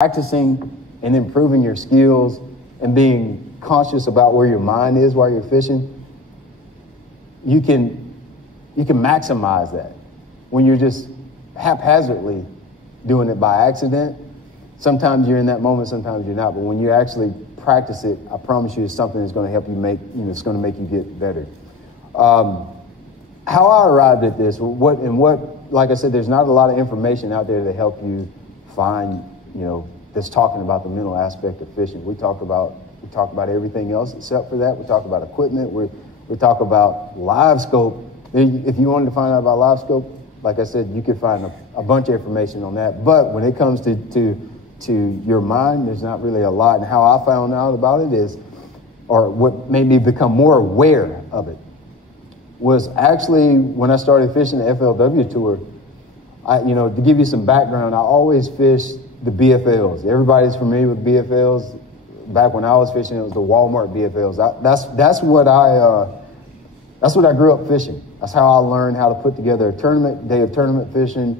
practicing and improving your skills and being conscious about where your mind is while you're fishing, you can maximize that. When you're just haphazardly doing it by accident, sometimes you're in that moment, sometimes you're not. But when you actually practice it, I promise you, it's something that's going to help you it's going to make you get better. How I arrived at this, like I said, there's not a lot of information out there to help you find, that's talking about the mental aspect of fishing. We talk about everything else except for that. We talk about equipment. We talk about live scope. If you wanted to find out about live scope, like I said, you could find a bunch of information on that. But when it comes to your mind, there's not really a lot. And how I found out about it is, or what made me become more aware of it, was actually when I started fishing the FLW tour. To give you some background, I always fished the BFLs. Everybody's familiar with BFLs. Back when I was fishing, it was the Walmart BFLs. That's what I grew up fishing. That's how I learned how to put together a day of tournament fishing,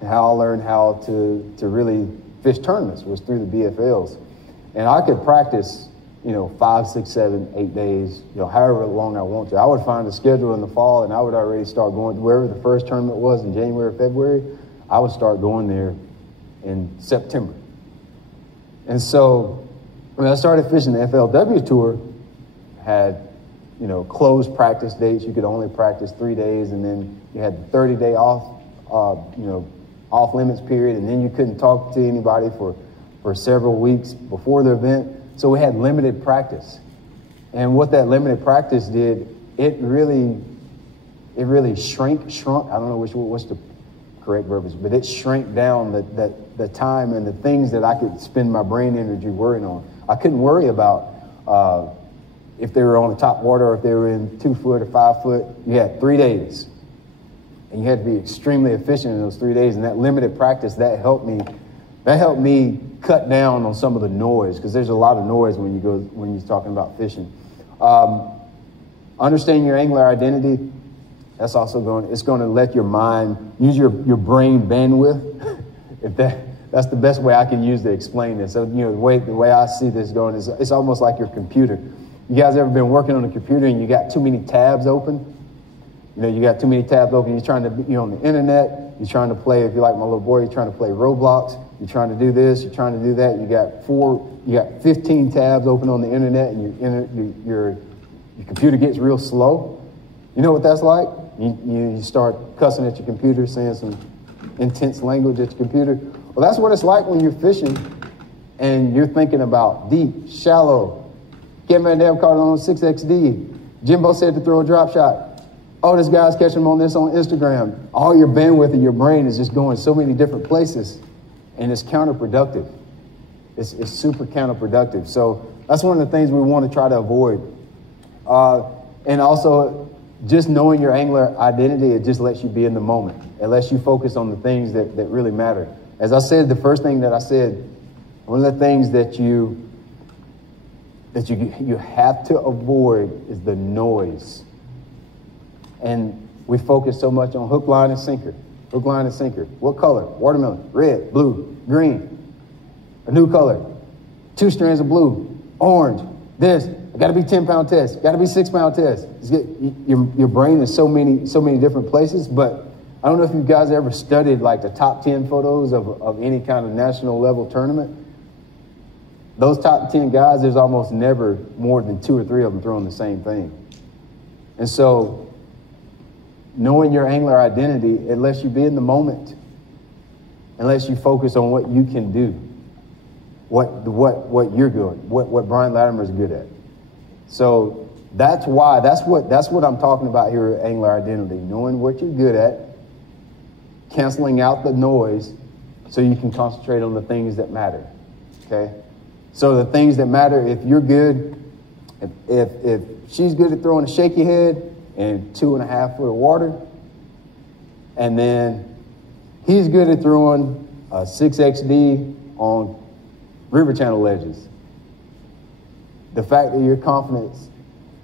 and how I learned how to really fish tournaments was through the BFLs. And I could practice, 5, 6, 7, 8 days, however long I want to. I would find a schedule in the fall, and I would already start going wherever the first tournament was in January or February. I would start going there in September. And so when I started fishing the FLW tour, had closed practice dates. You could only practice 3 days, and then you had the 30-day off limits period, and then you couldn't talk to anybody for several weeks before the event. So we had limited practice. And what that limited practice did, it really shrunk. I don't know what's the correct verbiage, but it shrank down the time and the things that I could spend my brain energy worrying on. I couldn't worry about if they were on the top water or if they were in 2 foot or 5 foot. You had 3 days. And you had to be extremely efficient in those 3 days. And that limited practice, that helped me cut down on some of the noise, because there's a lot of noise when you're talking about fishing. Understanding your angler identity, that's also it's going to let your mind use your brain bandwidth. That's the best way I can use to explain this. So, the way I see this going is it's almost like your computer. You guys ever been working on a computer and you got too many tabs open? You got too many tabs open. You're trying to be on the internet. You're trying to play, if you're like my little boy, you're trying to play Roblox. You're trying to do this. You're trying to do that. You got 15 tabs open on the internet, and your computer gets real slow. You know what that's like? You start cussing at your computer, saying some intense language at your computer. Well, that's what it's like when you're fishing and you're thinking about deep, shallow. Kevin Van Dam caught it on 6XD. Jimbo said to throw a drop shot. Oh, this guy's catching him on Instagram. All your bandwidth in your brain is just going so many different places, and it's counterproductive. It's super counterproductive. So that's one of the things we want to try to avoid. And also, just knowing your angler identity, it just lets you be in the moment. It lets you focus on the things that really matter. As I said, the first thing that I said, one of the things that you have to avoid is the noise. And we focus so much on hook, line, and sinker. Hook, line, and sinker. What color? Watermelon. Red, blue, green. A new color. 2 strands of blue. Orange. This. Got to be 10-pound test. Got to be 6-pound test. Your brain is so many different places. But I don't know if you guys ever studied like the top 10 photos of any kind of national level tournament. Those top 10 guys, there's almost never more than 2 or 3 of them throwing the same thing. And so knowing your angler identity, it lets you be in the moment. It lets you focus on what you can do, what you're good, what Brian Latimer's good at. So that's what I'm talking about here, angler identity. Knowing what you're good at, canceling out the noise so you can concentrate on the things that matter. Okay? So the things that matter, if you're good, if she's good at throwing a shaky head in 2.5 foot of water, and then he's good at throwing a 6XD on river channel ledges. The fact that your confidence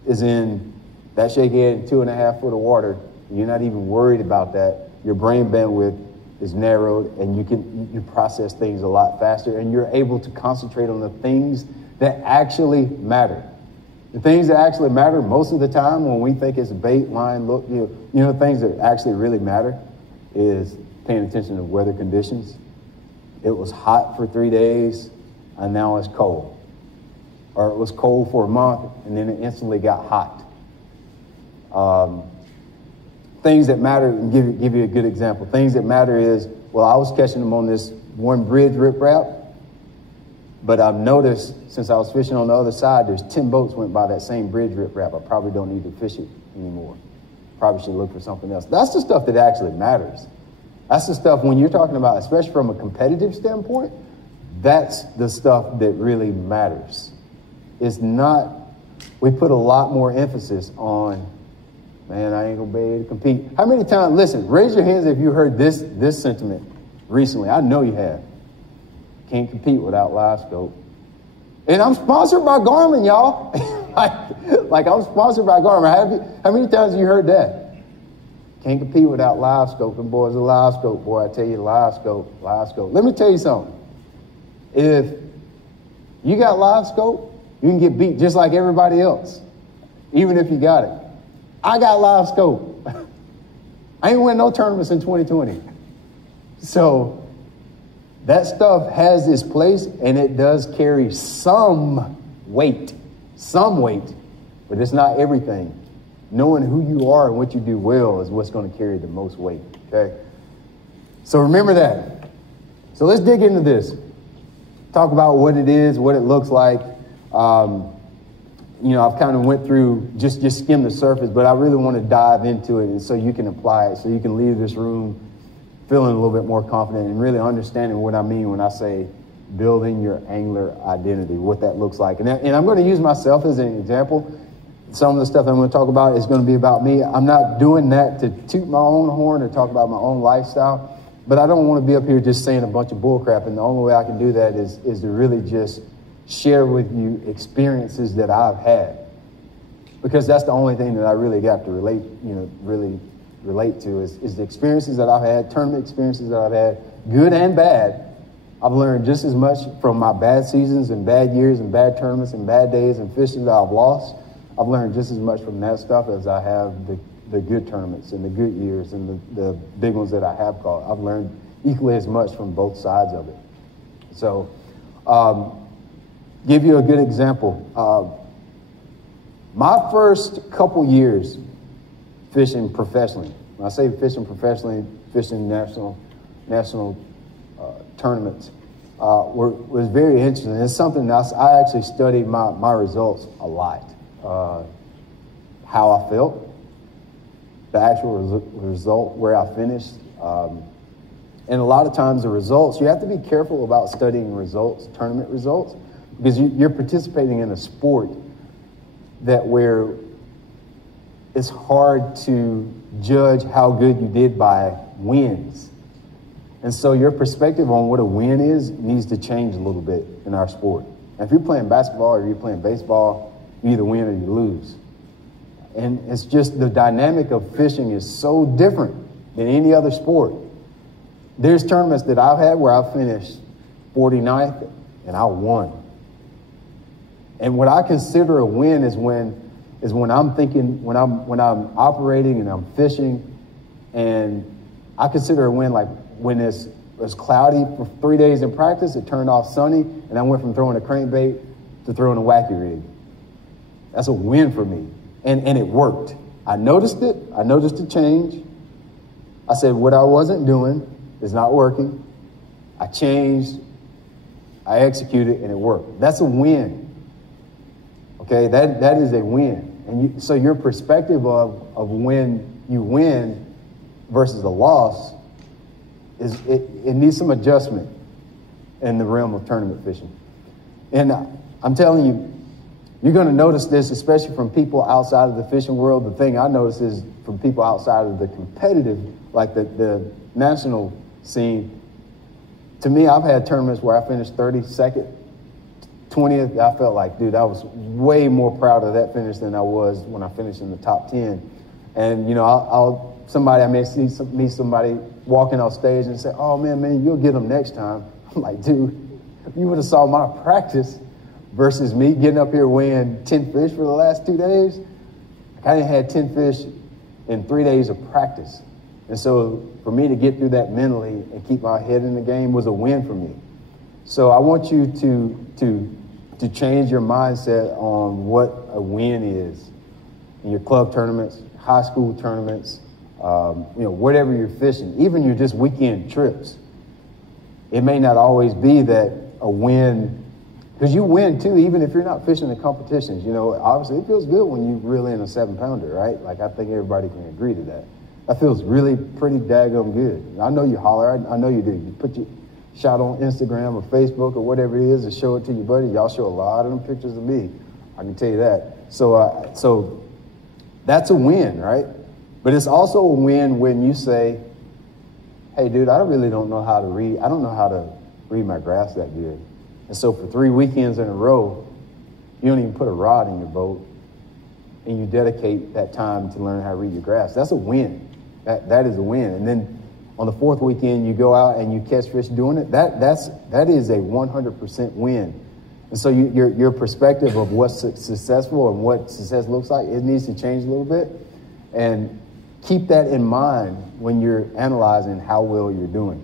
is in that shaky head in 2.5 foot of water, you're not even worried about that. Your brain bandwidth is narrowed, and you process things a lot faster, and you're able to concentrate on the things that actually matter. The things that actually matter most of the time when we think it's bait, line, look, things that actually really matter is paying attention to weather conditions. It was hot for 3 days, and now it's cold. Or it was cold for a month, and then it instantly got hot. Things that matter, and give you a good example. Things that matter is, well, I was catching them on this one bridge riprap, but I've noticed since I was fishing on the other side, there's 10 boats went by that same bridge riprap. I probably don't need to fish it anymore. Probably should look for something else. That's the stuff that actually matters. That's the stuff when you're talking about, especially from a competitive standpoint, that's the stuff that really matters. It's not, we put a lot more emphasis on, man, I ain't gonna be able to compete. How many times, listen, raise your hands if you heard this sentiment recently. I know you have. Can't compete without live scope. And I'm sponsored by Garmin, y'all. like I'm sponsored by Garmin. How many times have you heard that? Can't compete without live scope. Them boys are live scope. Boy, I tell you, live scope. Let me tell you something. If you got live scope, you can get beat just like everybody else, even if you got it. I got live scope. I ain't win no tournaments in 2020. So that stuff has its place, and it does carry some weight, but it's not everything. Knowing who you are and what you do well is what's going to carry the most weight, okay? So remember that. So let's dig into this. Talk about what it is, what it looks like. I've kind of went through, just skim the surface, but I really want to dive into it, and so you can apply it, so you can leave this room feeling a little bit more confident and really understanding what I mean when I say building your angler identity, what that looks like. And I'm going to use myself as an example. Some of the stuff I'm going to talk about is going to be about me. I'm not doing that to toot my own horn or talk about my own lifestyle, but I don't want to be up here just saying a bunch of bull crap, and the only way I can do that is to really just share with you experiences that I've had, because that's the only thing that I really got to relate to is the experiences that I've had, tournament experiences that I've had, good and bad. I've learned just as much from my bad seasons and bad years and bad tournaments and bad days and fishing that I've lost. I've learned just as much from that stuff as I have the good tournaments and the good years and the big ones that I have caught. I've learned equally as much from both sides of it. So, give you a good example. My first couple years fishing professionally, when I say fishing professionally, fishing national tournaments, was very interesting. It's something that I actually studied my results a lot. How I felt, the actual result, where I finished. And a lot of times the results, you have to be careful about studying results, tournament results, because you're participating in a sport where it's hard to judge how good you did by wins. And so your perspective on what a win is needs to change a little bit in our sport. And if you're playing basketball or you're playing baseball, you either win or you lose. And it's just the dynamic of fishing is so different than any other sport. There's tournaments that I've had where I finished 49th and I won. And what I consider a win is when I'm thinking, when I'm operating and I'm fishing, and I consider a win like when it was cloudy for 3 days in practice, it turned off sunny, and I went from throwing a crankbait to throwing a wacky rig. That's a win for me. And it worked. I noticed it. I noticed a change. I said, what I wasn't doing is not working. I changed. I executed, and it worked. That's a win. Okay, that is a win. And so your perspective of when you win versus a loss it needs some adjustment in the realm of tournament fishing. And I'm telling you, you're going to notice this, especially from people outside of the fishing world. The thing I notice is from people outside of the competitive, like the national scene. To me, I've had tournaments where I finished 32nd, 20th. I felt like, dude, I was way more proud of that finish than I was when I finished in the top 10. And, I'll somebody, I may meet somebody walking off stage and say, oh man, you'll get them next time. I'm like, dude, if you would have saw my practice versus me getting up here weighing 10 fish for the last 2 days, I didn't had 10 fish in 3 days of practice. And so for me to get through that mentally and keep my head in the game was a win for me. So I want you to change your mindset on what a win is in your club tournaments, high school tournaments, whatever you're fishing, even your just weekend trips. It may not always be that a win, because you win too, even if you're not fishing in competitions. Obviously it feels good when you reel in a 7-pounder, right? Like I think everybody can agree to that. That feels really pretty daggum good. I know you holler, I know you do. You put your shot on Instagram or Facebook or whatever it is and show it to your buddy. Y'all show a lot of them pictures of me. I can tell you that. So that's a win, right? But it's also a win when you say, hey, dude, I really don't know how to read. I don't know how to read my graphs that good. And so for 3 weekends in a row, you don't even put a rod in your boat and you dedicate that time to learn how to read your graphs. That's a win. That is a win. And then on the 4th weekend, you go out and you catch fish doing it. That is a 100% win. And so your perspective of what's successful and what success looks like, it needs to change a little bit. And keep that in mind when you're analyzing how well you're doing.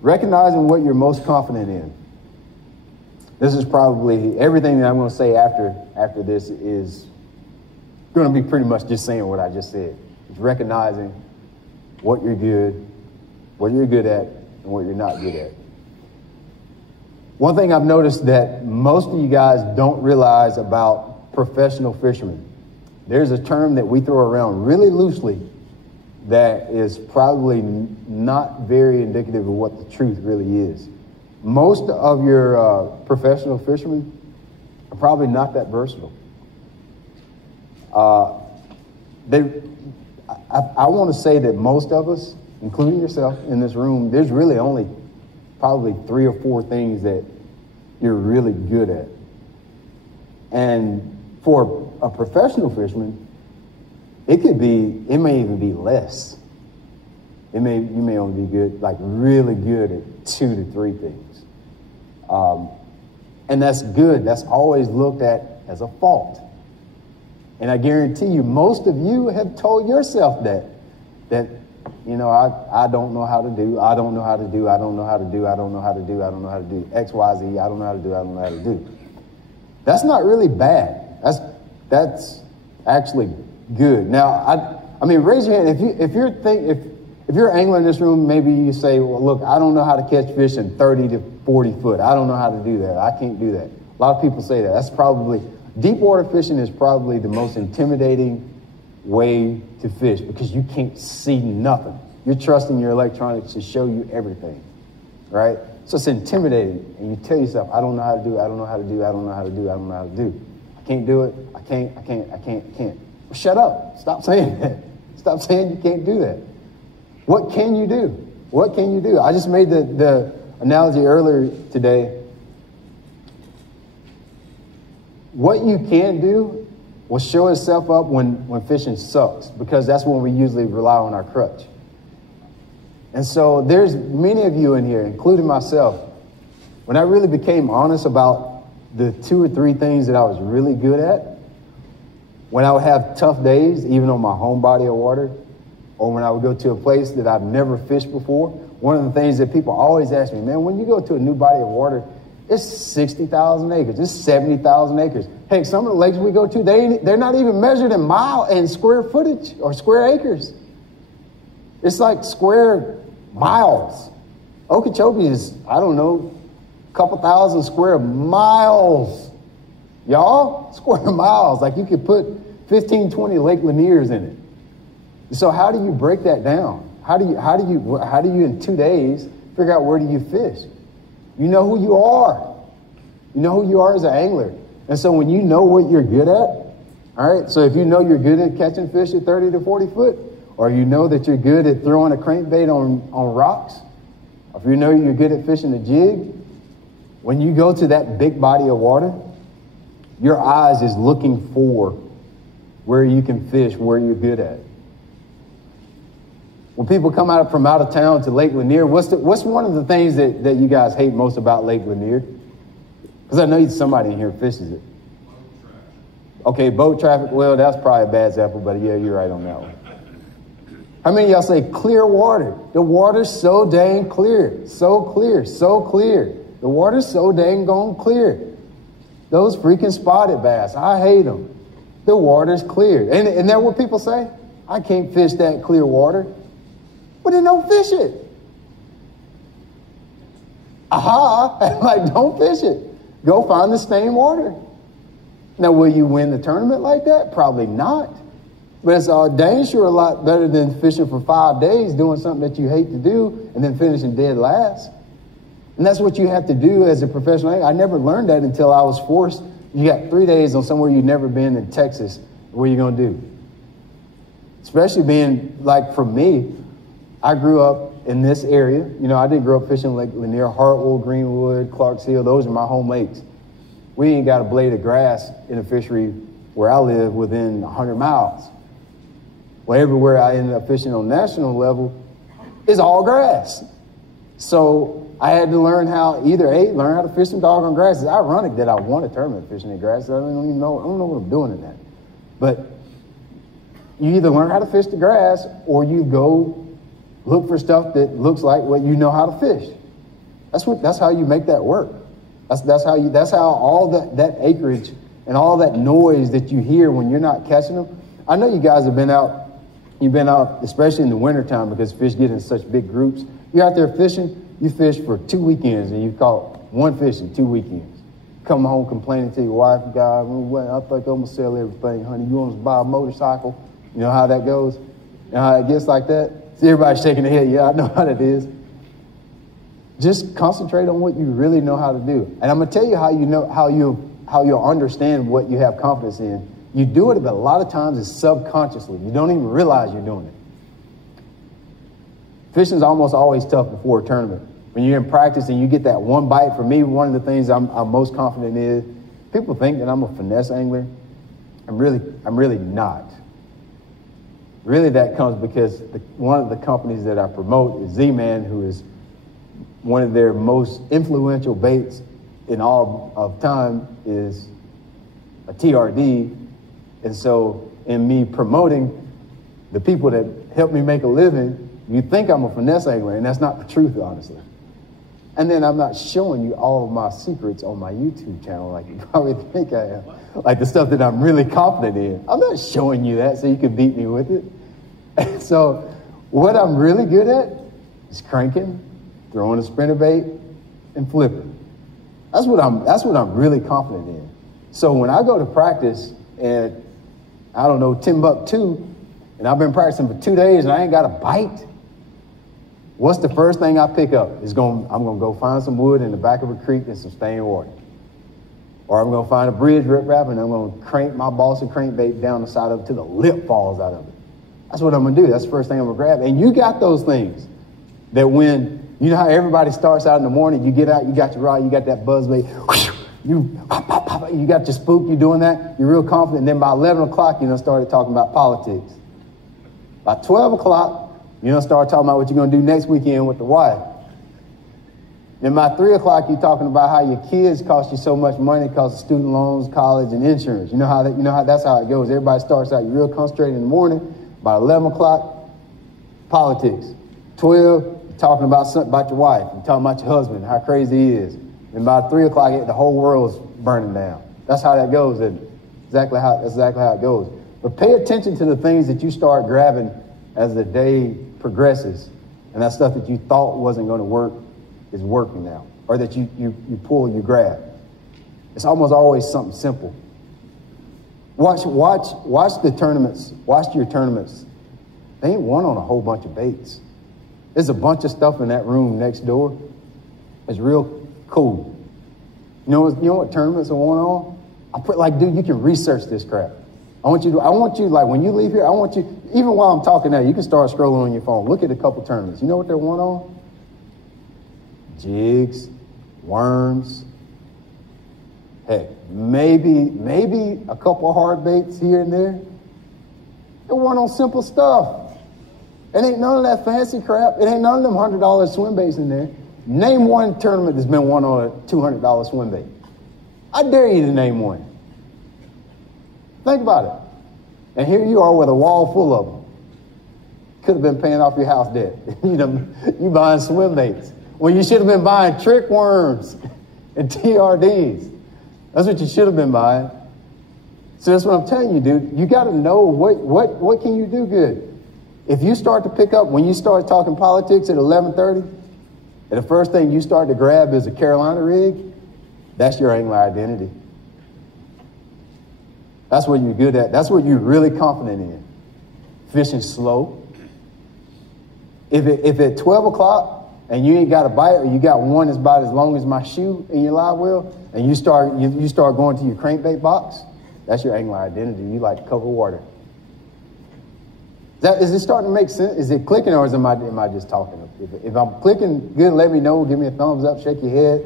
Recognizing what you're most confident in. This is probably everything that I'm going to say after this is going to be pretty much just saying what I just said. It's recognizing what you're good at, and what you're not good at. One thing I've noticed that most of you guys don't realize about professional fishermen, there's a term that we throw around really loosely that is probably not very indicative of what the truth really is. Most of your professional fishermen are probably not that versatile. I want to say that most of us, including yourself in this room, there's really only probably 3 or 4 things that you're really good at. And for a professional fisherman, it may even be less. You may only be good, like really good at 2 to 3 things. And that's good. That's always looked at as a fault. And I guarantee you, most of you have told yourself that I don't know how to do, I don't know how to do, I don't know how to do, I don't know how to do, I don't know how to do, X, Y, Z, I don't know how to do, I don't know how to do. That's not really bad. That's actually good. Now, I mean, raise your hand if you're an angler in this room. Maybe you say, well, look, I don't know how to catch fish in 30 to 40 foot. I don't know how to do that. I can't do that. A lot of people say that. That's probably deep water fishing is probably the most intimidating way to fish because you can't see nothing. You're trusting your electronics to show you everything, right? So it's intimidating, and you tell yourself, I don't know how to do, I don't know how to do, I don't know how to do, I don't know how to do. I can't do it. I can't. Well, shut up. Stop saying that. Stop saying you can't do that. What can you do? What can you do? I just made the analogy earlier today. What you can do will show itself up when fishing sucks, because that's when we usually rely on our crutch. And so there's many of you in here, including myself, when I really became honest about the 2 or 3 things that I was really good at, when I would have tough days, even on my home body of water, or when I would go to a place that I've never fished before, one of the things that people always ask me, man, when you go to a new body of water, it's 60,000 acres, it's 70,000 acres. Heck, some of the lakes we go to, they're not even measured in mile and square footage or square acres. It's like square miles. Okeechobee is, I don't know, a couple thousand square miles. Y'all, square miles. Like you could put 15, 20 Lake Laniers in it. So how do you break that down? How do you in 2 days figure out where do you fish? You know who you are. You know who you are as an angler. And so when you know what you're good at, all right, so if you know you're good at catching fish at 30 to 40 foot, or you know that you're good at throwing a crankbait on rocks, or if you know you're good at fishing a jig, when you go to that big body of water, your eyes is looking for where you can fish, where you're good at. When people come from out of town to Lake Lanier, what's one of the things that you guys hate most about Lake Lanier? Because I know somebody in here fishes it. Okay, boat traffic. Well, that's probably a bad example, but yeah, you're right on that one. How many of y'all say clear water? The water's so dang clear, so clear, so clear. The water's so dang gone clear. Those freaking spotted bass, I hate them. The water's clear. And that's what people say? I can't fish that clear water. Well, then don't fish it. Aha, like don't fish it. Go find the stained water. Now, will you win the tournament like that? Probably not. But it's dang sure a lot better than fishing for 5 days, doing something that you hate to do, and then finishing dead last. And that's what you have to do as a professional angler. I never learned that until I was forced. You got 3 days on somewhere you've never been in Texas. What are you going to do? Especially being, like, for me, I grew up in this area. You know, I didn't grow up fishing Lake Lanier, Hartwell, Greenwood, Clarks Hill. Those are my home lakes. We ain't got a blade of grass in a fishery where I live within 100 miles. Well, everywhere I ended up fishing on national level is all grass. So I had to learn how, learn how to fish some doggone grass. It's ironic that I won a tournament fishing in grass. I don't even know, I don't know what I'm doing in that. But you either learn how to fish the grass or you go look for stuff that looks like what you know how to fish. That's how you make that work. That's how all that acreage and all that noise that you hear when you're not catching them. I know you guys have been out. You've been out, especially in the wintertime, because fish get in such big groups. You're out there fishing, you fish for 2 weekends, and you've caught one fish in 2 weekends. Come home complaining to your wife, God, I think I'm going to sell everything, honey. You want to buy a motorcycle? You know how that goes? You know how it gets like that? See everybody shaking their head. Yeah, I know how that is. Just concentrate on what you really know how to do. And I'm going to tell you how you'll understand what you have confidence in. You do it, but a lot of times it's subconsciously. You don't even realize you're doing it. Fishing is almost always tough before a tournament. When you're in practice and you get that one bite, for me, one of the things I'm most confident in is, people think that I'm a finesse angler. I'm really not. Really, that comes because one of the companies that I promote is Z-Man, who is one of their most influential baits in all of time, is a TRD. And so in me promoting the people that help me make a living, you think I'm a finesse angler, and that's not the truth, honestly. And then I'm not showing you all of my secrets on my YouTube channel like you probably think I am. Like the stuff that I'm really confident in. I'm not showing you that so you can beat me with it. And so what I'm really good at is cranking, throwing a spinnerbait, and flipping. That's what I'm really confident in. So when I go to practice at, I don't know, Timbuktu, and I've been practicing for 2 days and I ain't got a bite, what's the first thing I pick up? I'm going to go find some wood in the back of a creek and some stained water. Or I'm going to find a bridge riprap and I'm going to crank my balsa crankbait down the side of it till the lip falls out of it. That's what I'm going to do. That's the first thing I'm going to grab. And you got those things that when, you know how everybody starts out in the morning, you get out, you got your rod, you got that buzzbait, you got your spook, you doing that, you're real confident. And then by 11 o'clock, you started talking about politics. By 12 o'clock, you start talking about what you're going to do next weekend with the wife. Then by 3 o'clock, you're talking about how your kids cost you so much money because of student loans, college, and insurance. You know how that's how it goes. Everybody starts out, you're real concentrated in the morning. By 11 o'clock, politics. 12, talking about your wife. You're talking about your husband, how crazy he is. And by 3 o'clock, the whole world's burning down. That's how that goes. And that's exactly how it goes. But pay attention to the things that you start grabbing as the day progresses. And that stuff that you thought wasn't going to work is working now. Or that you pull, you grab. It's almost always something simple. Watch the tournaments. Watch your tournaments. They ain't won on a whole bunch of baits. There's a bunch of stuff in that room next door. It's real cool. You know what tournaments are won on? Dude, you can research this crap. I want you, like, when you leave here, I want you, even while I'm talking now, you can start scrolling on your phone. Look at a couple tournaments. You know what they're won on? Jigs, worms. Heck, maybe a couple of hard baits here and there. It won on simple stuff. It ain't none of that fancy crap. It ain't none of them $100 swim baits in there. Name one tournament that's been won on a $200 swim bait. I dare you to name one. Think about it. And here you are with a wall full of them. Could have been paying off your house debt. You buying swim baits. When you should have been buying trick worms and TRDs. That's what you should have been buying. So that's what I'm telling you, dude. You got to know what can you do good. If you start to pick up, when you start talking politics at 11:30, and the first thing you start to grab is a Carolina rig, that's your angler identity. That's what you're good at. That's what you're really confident in. Fishing slow. If at 12 o'clock and you ain't got a bite, or you got one that's about as long as my shoe in your live well, and you start going to your crankbait box, that's your angler identity. You like to cover water. Is it starting to make sense? Is it clicking, or am I just talking? If I'm clicking, good, let me know. Give me a thumbs up, shake your head,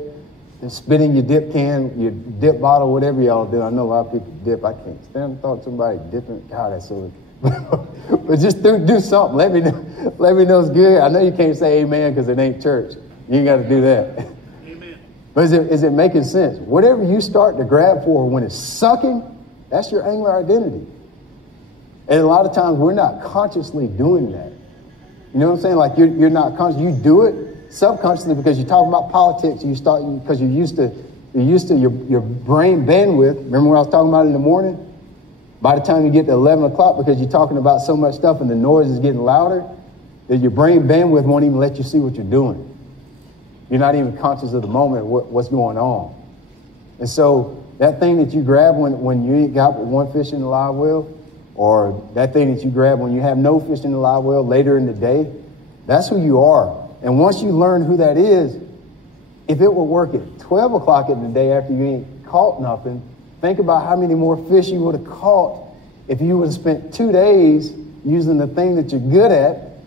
and spit in your dip can, your dip bottle, whatever y'all do. I know a lot of people dip. I can't stand the thought of somebody dipping. God, that's so... But just do something. Let me know it's good. I know you can't say amen because it ain't church. You ain't got to do that. Amen. But is it making sense? Whatever you start to grab for when it's sucking, that's your angler identity. And a lot of times we're not consciously doing that. You know what I'm saying? Like you're not conscious. You do it subconsciously because you're talking about politics. Because you're used to your brain bandwidth. Remember what I was talking about in the morning? By the time you get to 11 o'clock, because you're talking about so much stuff and the noise is getting louder, that your brain bandwidth won't even let you see what you're doing. You're not even conscious of the moment, what's going on. And so that thing that you grab when you ain't got one fish in the live well, or that thing that you grab when you have no fish in the live well later in the day, that's who you are. And once you learn who that is, if it will work at 12 o'clock in the day after you ain't caught nothing, think about how many more fish you would have caught if you would have spent 2 days using the thing that you're good at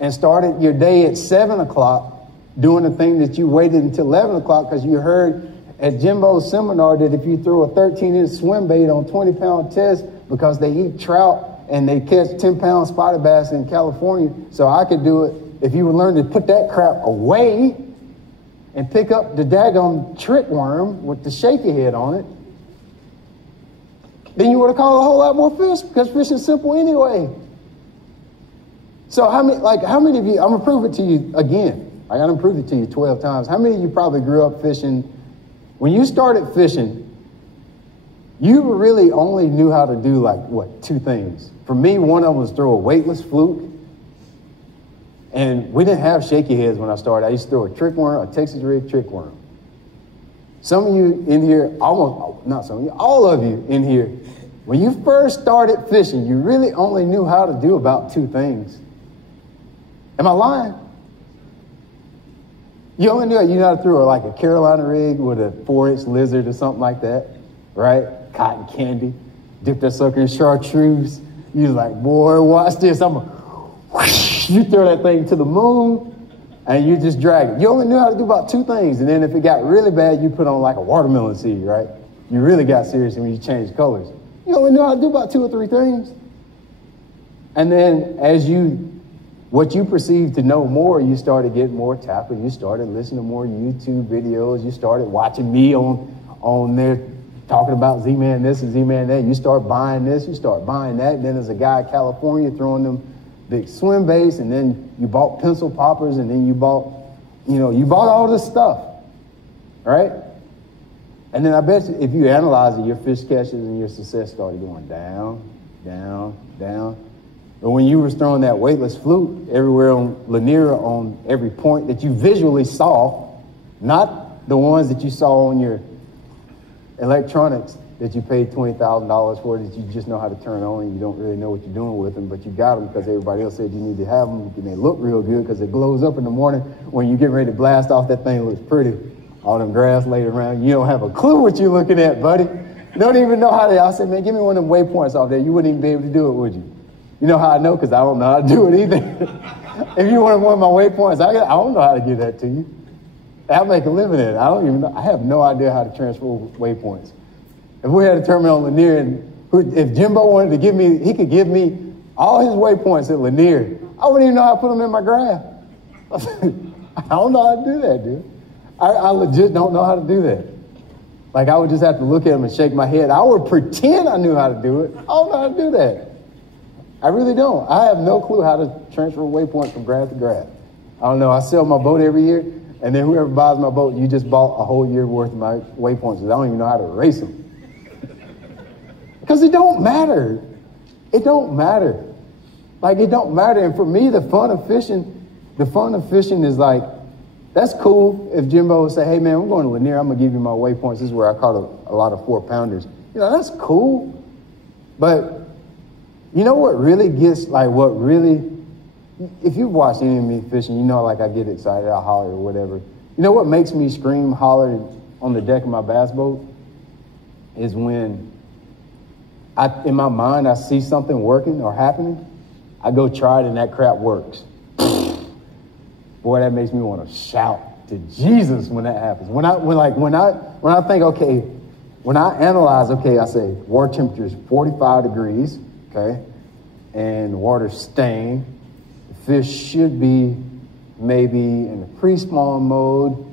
and started your day at 7 o'clock doing the thing that you waited until 11 o'clock because you heard at Jimbo's seminar that if you throw a 13-inch swim bait on 20-pound test because they eat trout and they catch 10-pound spotted bass in California, so I could do it. If you would learn to put that crap away and pick up the daggone trick worm with the shaky head on it, then you would have caught a whole lot more fish because fishing's simple anyway. So how many of you, I'm going to prove it to you again. I got to prove it to you 12 times. How many of you probably grew up fishing? When you started fishing, you really only knew how to do two things. For me, one of them was throw a weightless fluke. And we didn't have shaky heads when I started. I used to throw a trick worm, a Texas rig trick worm. Some of you in here, all of you in here, when you first started fishing, you really only knew how to do about two things. Am I lying? You only knew how to throw a Carolina rig with a 4-inch lizard or something like that, right? Cotton candy, dip that sucker in chartreuse. You was like, boy, watch this. You throw that thing to the moon. And you just drag it. You only knew how to do about two things. And then if it got really bad, you put on a watermelon seed, right? You really got serious when you changed colors. You only knew how to do about 2 or 3 things. And then what you perceived to know more, you started getting more tackle. You started listening to more YouTube videos. You started watching me on there talking about Z-Man this and Z-Man that. You start buying this, you start buying that. And then there's a guy in California throwing them big swim baits, and then you bought pencil poppers, and then you bought all this stuff, right? And then I bet you, if you analyze it, your fish catches and your success started going down, down, down. But when you was throwing that weightless fluke everywhere on Lanier, on every point that you visually saw, not the ones that you saw on your electronics that you paid $20,000 for, that you just know how to turn on and you don't really know what you're doing with them, but you got them because everybody else said you need to have them, and they look real good because it glows up in the morning when you get ready to blast off. That thing looks pretty. All them grass laid around. You don't have a clue what you're looking at, buddy. You don't even know how to. I said, man, give me one of them waypoints off there. You wouldn't even be able to do it, would you? You know how I know? Because I don't know how to do it either. If you wanted one of my waypoints, I don't know how to give that to you. I'll make a living in it. I don't even know. I have no idea how to transfer waypoints. If we had a tournament on Lanier, and if Jimbo wanted to give me, he could give me All his waypoints at Lanier. I wouldn't even know how to put them in my graph. I don't know how to do that, dude. I legit don't know how to do that. Like, I would just have to look at him and shake my head. I would pretend I knew how to do it. I don't know how to do that. I really don't. I have no clue how to transfer waypoints from graph to graph. I don't know. I sell my boat every year, and then whoever buys my boat, you just bought a whole year worth of my waypoints. I don't even know how to erase them. Because it don't matter. It don't matter. Like, it don't matter. And for me, the fun of fishing is like, that's cool if Jimbo would say, hey, man, I'm going to Lanier. I'm going to give you my waypoints. This is where I caught a lot of 4-pounders. You know, that's cool. But you know what really gets, like, if you've watched any of me fishing, you know, like, I get excited, I holler or whatever. You know what makes me scream, holler on the deck of my bass boat is when in my mind, I see something working or happening. I go try it and that crap works. Boy, that makes me want to shout to Jesus when that happens. When I think, okay, when I analyze, okay, I say water temperature is 45 degrees, okay, and the water's staying. The fish should be maybe in the pre-spawn mode,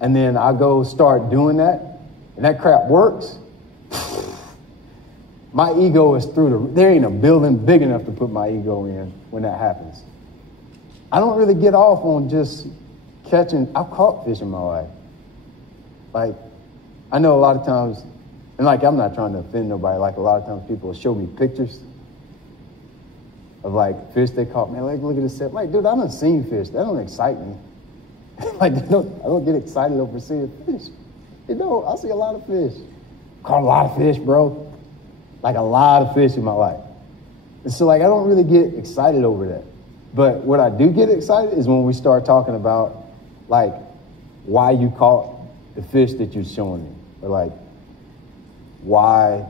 and then I go start doing that, and that crap works. My ego is there ain't a building big enough to put my ego in when that happens. I don't really get off on just catching. I've caught fish in my life. Like, I know a lot of times, and like, I'm not trying to offend nobody, like a lot of times people will show me pictures of like fish they caught. Man, like, look at this set. Like, dude, I done seen fish. That don't excite me. Like, I don't get excited over seeing fish. You know, I see a lot of fish. Caught a lot of fish, bro. Like, a lot of fish in my life. And so, like, I don't really get excited over that. But what I do get excited is when we start talking about, like, why you caught the fish that you're showing me. Or, like, why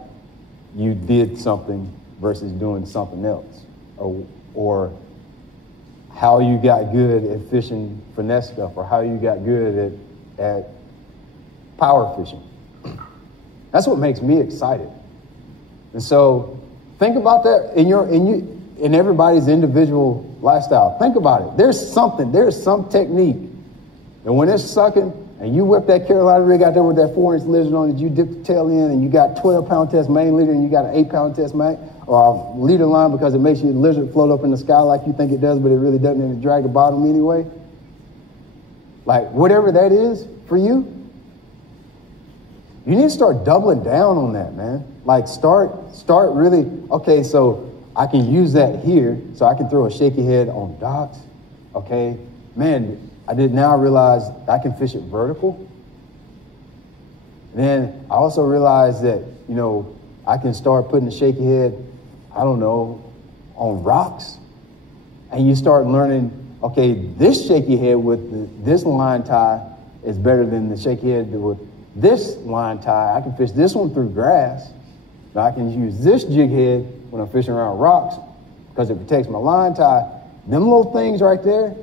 you did something versus doing something else. Or how you got good at fishing finesse stuff. Or how you got good at power fishing. That's what makes me excited. And so think about that in everybody's individual lifestyle. Think about it. There's some technique. And when it's sucking and you whip that Carolina rig out there with that 4-inch lizard on it, you dip the tail in and you got 12-pound test main leader and you got an 8-pound test main or a leader line because it makes your lizard float up in the sky like you think it does, but it really doesn't, and it drag the bottom anyway. Like, whatever that is for you, you need to start doubling down on that, man. Like, start really, okay, so I can use that here, so I can throw a shaky head on docks, okay? Man, I realize I can fish it vertical. Then I also realized that, you know, I can start putting a shaky head, I don't know, on rocks. And you start learning, okay, this shaky head with this line tie is better than the shaky head with this line tie. I can fish this one through grass. Now I can use this jig head when I'm fishing around rocks because it protects my line tie. Them little things right there,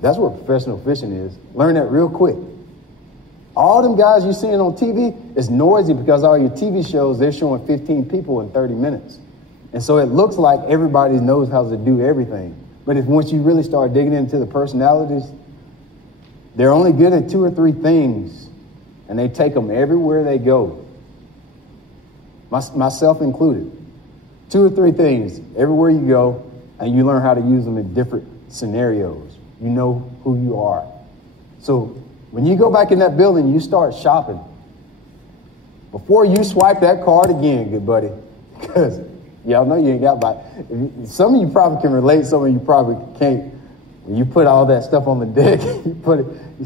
that's what professional fishing is. Learn that real quick. All them guys you're seeing on TV is noisy because all your TV shows, they're showing 15 people in 30 minutes. And so it looks like everybody knows how to do everything. But once you really start digging into the personalities, they're only good at 2 or 3 things, and they take them everywhere they go. Myself included. 2 or 3 things everywhere you go, and you learn how to use them in different scenarios. You know who you are. So when you go back in that building, you start shopping. Before you swipe that card again, good buddy, because y'all know you ain't got by. Some of you probably can relate, some of you probably can't. When you put all that stuff on the deck, you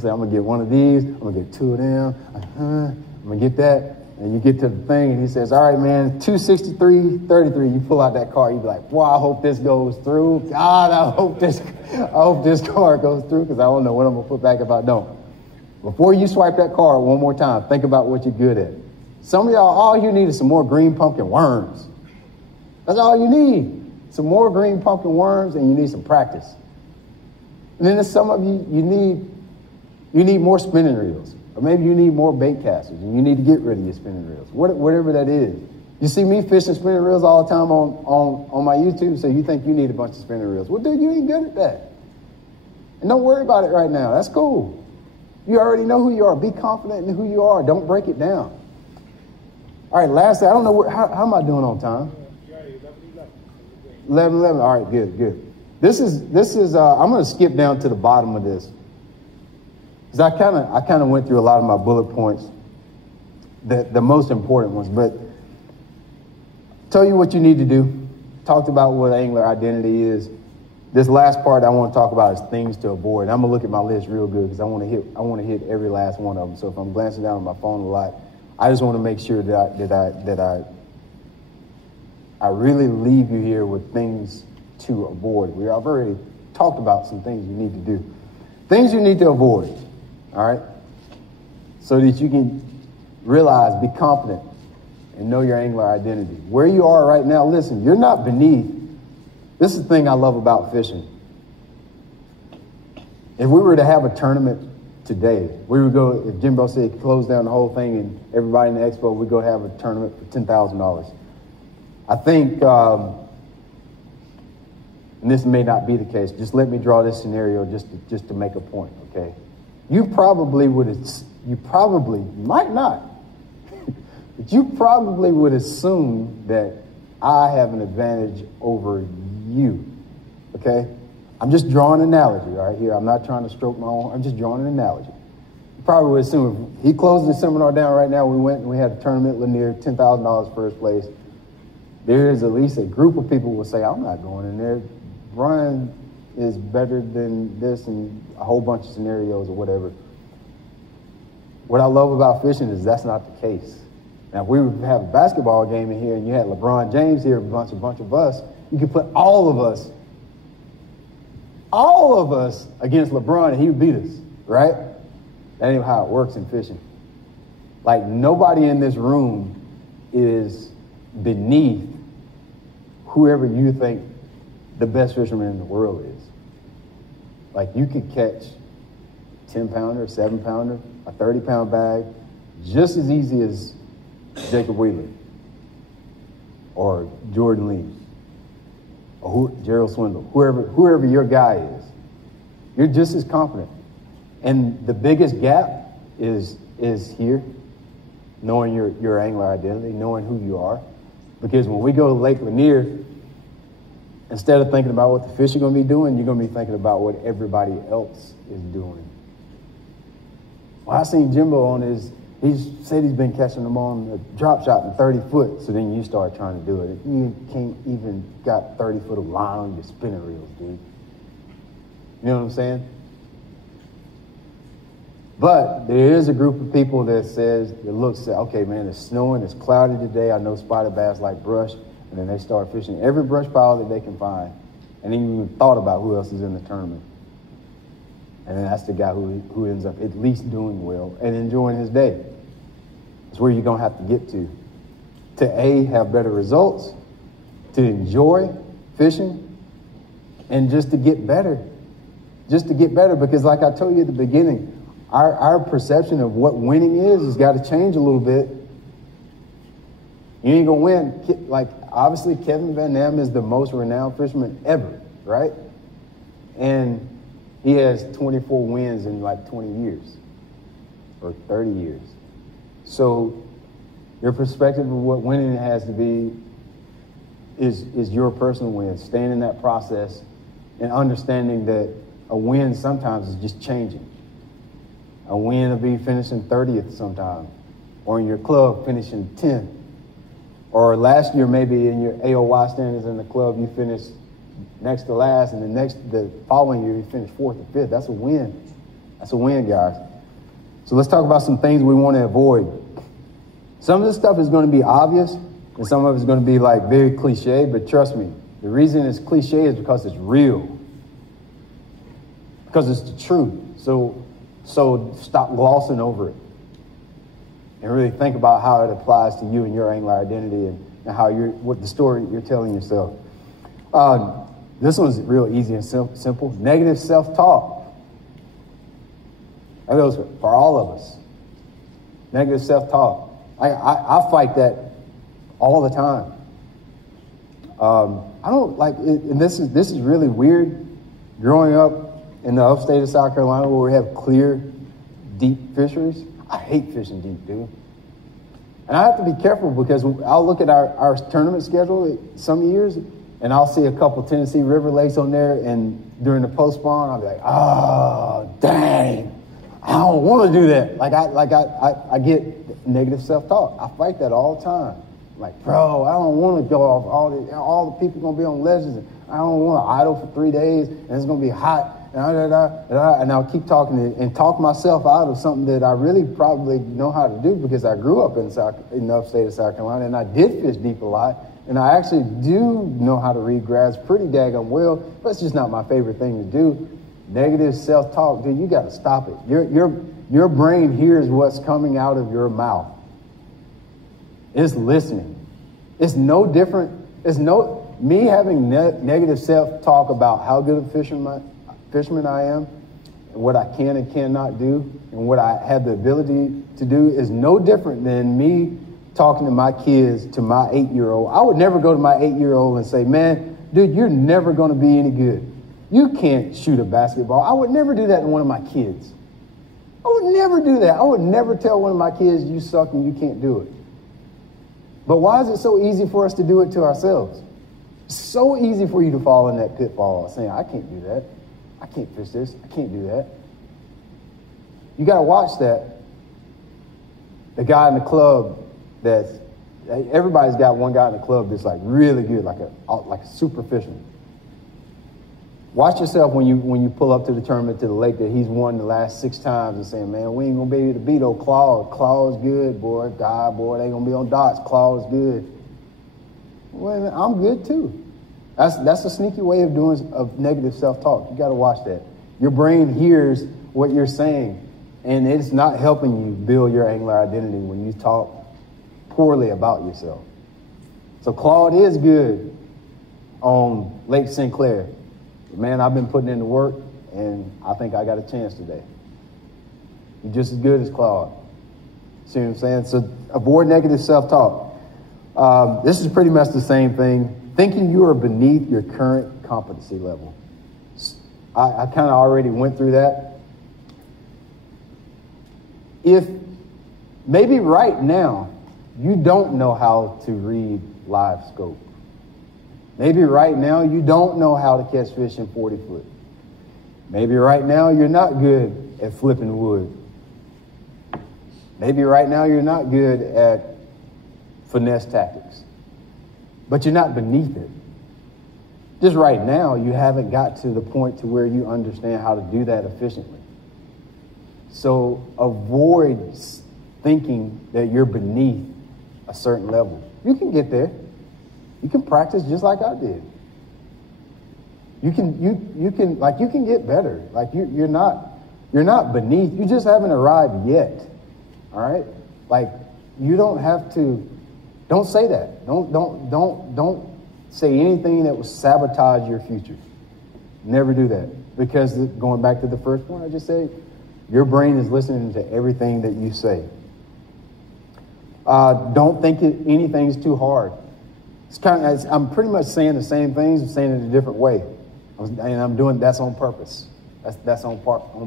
say, I'm gonna get one of these, I'm gonna get 2 of them, I'm gonna get that. And you get to the thing, and he says, all right, man, 263.33. You pull out that card, you be like, boy, I hope this goes through. God, I hope this card goes through, because I don't know what I'm gonna put back if I don't. Before you swipe that card one more time, think about what you're good at. Some of y'all, all you need is some more green pumpkin worms. That's all you need. Some more green pumpkin worms, and you need some practice. And then there's some of you, you need more spinning reels. Or maybe you need more bait casters, and you need to get rid of your spinning reels. Whatever that is. You see me fishing spinning reels all the time on my YouTube, so you think you need a bunch of spinning reels. Well, dude, you ain't good at that. And don't worry about it right now. That's cool. You already know who you are. Be confident in who you are. Don't break it down. All right, lastly, I don't know, how am I doing on time? 11. All right, good. This is. I'm going to skip down to the bottom of this, because I kind of went through a lot of my bullet points, the most important ones. But tell you what you need to do. Talked about what angler identity is. This last part I want to talk about is things to avoid. I'm gonna look at my list real good because I want to hit every last one of them. So if I'm glancing down at my phone a lot, I just want to make sure that I really leave you here with things to avoid. I've already talked about some things you need to do. Things you need to avoid, all right? So that you can realize, be confident, and know your angler identity. Where you are right now, listen, you're not beneath. This is the thing I love about fishing. If we were to have a tournament today, we would go, if Jimbo said close down the whole thing and everybody in the expo, we'd go have a tournament for $10,000. I think, and this may not be the case, just let me draw this scenario just to make a point, okay? You probably, might not, but you probably would assume that I have an advantage over you, okay? I'm just drawing an analogy right here. I'm not trying to stroke my own. I'm just drawing an analogy. You probably would assume if he closed the seminar down right now, we went and we had a tournament, Lanier, $10,000 first place. There is at least a group of people who will say, I'm not going in there. Brian is better than this, and a whole bunch of scenarios or whatever. What I love about fishing is that's not the case. Now, if we would have a basketball game in here and you had LeBron James here, a bunch of us, you could put all of us against LeBron and he would beat us, right? That ain't how it works in fishing. Like, nobody in this room is beneath whoever you think the best fisherman in the world is. Like, you could catch 10-pounder, 7-pounder, a 30-pound bag just as easy as Jacob Wheeler or Jordan Lee or Gerald Swindle, whoever your guy is. You're just as confident. And the biggest gap is here, knowing your angler identity, knowing who you are. Because when we go to Lake Lanier, instead of thinking about what the fish are going to be doing, you're going to be thinking about what everybody else is doing. Well, I seen Jimbo on he said he's been catching them on a drop shot in 30 foot, so then you start trying to do it. You can't even got 30 foot of line on your spinning reels, dude. You know what I'm saying? But there is a group of people that looks, okay, man, it's snowing, it's cloudy today, I know spotted bass like brush, and then they start fishing every brush pile that they can find, and then you even thought about who else is in the tournament. And then that's the guy who ends up at least doing well and enjoying his day. It's where you're going to have to get to A, have better results, to enjoy fishing, and just to get better. Just to get better, because like I told you at the beginning, our perception of what winning is has got to change a little bit. You ain't going to win. Like, obviously, Kevin Van Dam is the most renowned fisherman ever, right? And he has 24 wins in like 20 years or 30 years. So your perspective of what winning has to be is your personal win, staying in that process and understanding that a win sometimes is just changing. A win will be finishing 30th sometime, or in your club finishing 10th. Or last year, maybe in your AOY standings in the club, you finished next to last, and the following year, you finished 4th or 5th. That's a win. That's a win, guys. So let's talk about some things we want to avoid. Some of this stuff is going to be obvious, and some of it's going to be like very cliche, but trust me, the reason it's cliche is because it's real. Because it's the truth. So stop glossing over it. And really think about how it applies to you and your angler identity and how what the story you're telling yourself. This one's real easy and simple. Negative self-talk. That goes for all of us. Negative self-talk. I fight that all the time. I don't like it, and this is really weird. Growing up in the upstate of South Carolina where we have clear, deep fisheries, I hate fishing deep, dude. And I have to be careful because I'll look at our tournament schedule some years, and I'll see a couple Tennessee River lakes on there, and during the post-spawn, I'll be like, oh, dang, I don't want to do that. I get negative self-talk. I fight that all the time. I'm like, bro, I don't want to go off all the people going to be on ledges, and I don't want to idle for 3 days, and it's going to be hot, and I'll keep talking and talk myself out of something that I really probably know how to do because I grew up in the upstate of South Carolina, and I did fish deep a lot, and I actually do know how to read grass pretty daggone well, but it's just not my favorite thing to do. Negative self-talk, dude, you got to stop it. Your brain hears what's coming out of your mouth. It's listening. It's no different. Me having negative self-talk about how good a fisherman I am, and what I can and cannot do, and what I have the ability to do is no different than me talking to my kids, to my 8-year-old. I would never go to my 8-year-old and say, man, dude, you're never going to be any good. You can't shoot a basketball. I would never do that to one of my kids. I would never do that. I would never tell one of my kids, you suck and you can't do it. But why is it so easy for us to do it to ourselves? It's so easy for you to fall in that pitfall of saying, I can't do that. I can't fish this. I can't do that. You got to watch that. The guy in the club everybody's got one guy in the club that's like really good, like a super fisherman. Watch yourself when you pull up to the tournament, to the lake that he's won the last 6 times and saying, man, we ain't going to be able to beat old Claude. Claude's good, boy. God, boy, they ain't going to be on dots. Claude's good. Well, I'm good, too. That's a sneaky way of negative self-talk. You got to watch that. Your brain hears what you're saying, and it's not helping you build your angler identity when you talk poorly about yourself. So Claude is good on Lake Sinclair. Man, I've been putting in the work, and I think I got a chance today. You're just as good as Claude. See what I'm saying? So avoid negative self-talk. This is pretty much the same thing. Thinking you are beneath your current competency level. I kind of already went through that. If maybe right now you don't know how to read live scope. Maybe right now you don't know how to catch fish in 40 foot. Maybe right now you're not good at flipping wood. Maybe right now you're not good at finesse tactics. But you're not beneath it. Just right now you haven't got to the point to where you understand how to do that efficiently. So avoid thinking that you're beneath a certain level. You can get there. You can practice just like I did. You can get better. Like you're not beneath. You just haven't arrived yet. All right? Like you don't have to. Don't say that. Don't say anything that will sabotage your future. Never do that. Because going back to the first point I just said, your brain is listening to everything that you say. Don't think anything's too hard. I'm pretty much saying the same things, I'm saying it a different way. And I'm doing that's on purpose. That's on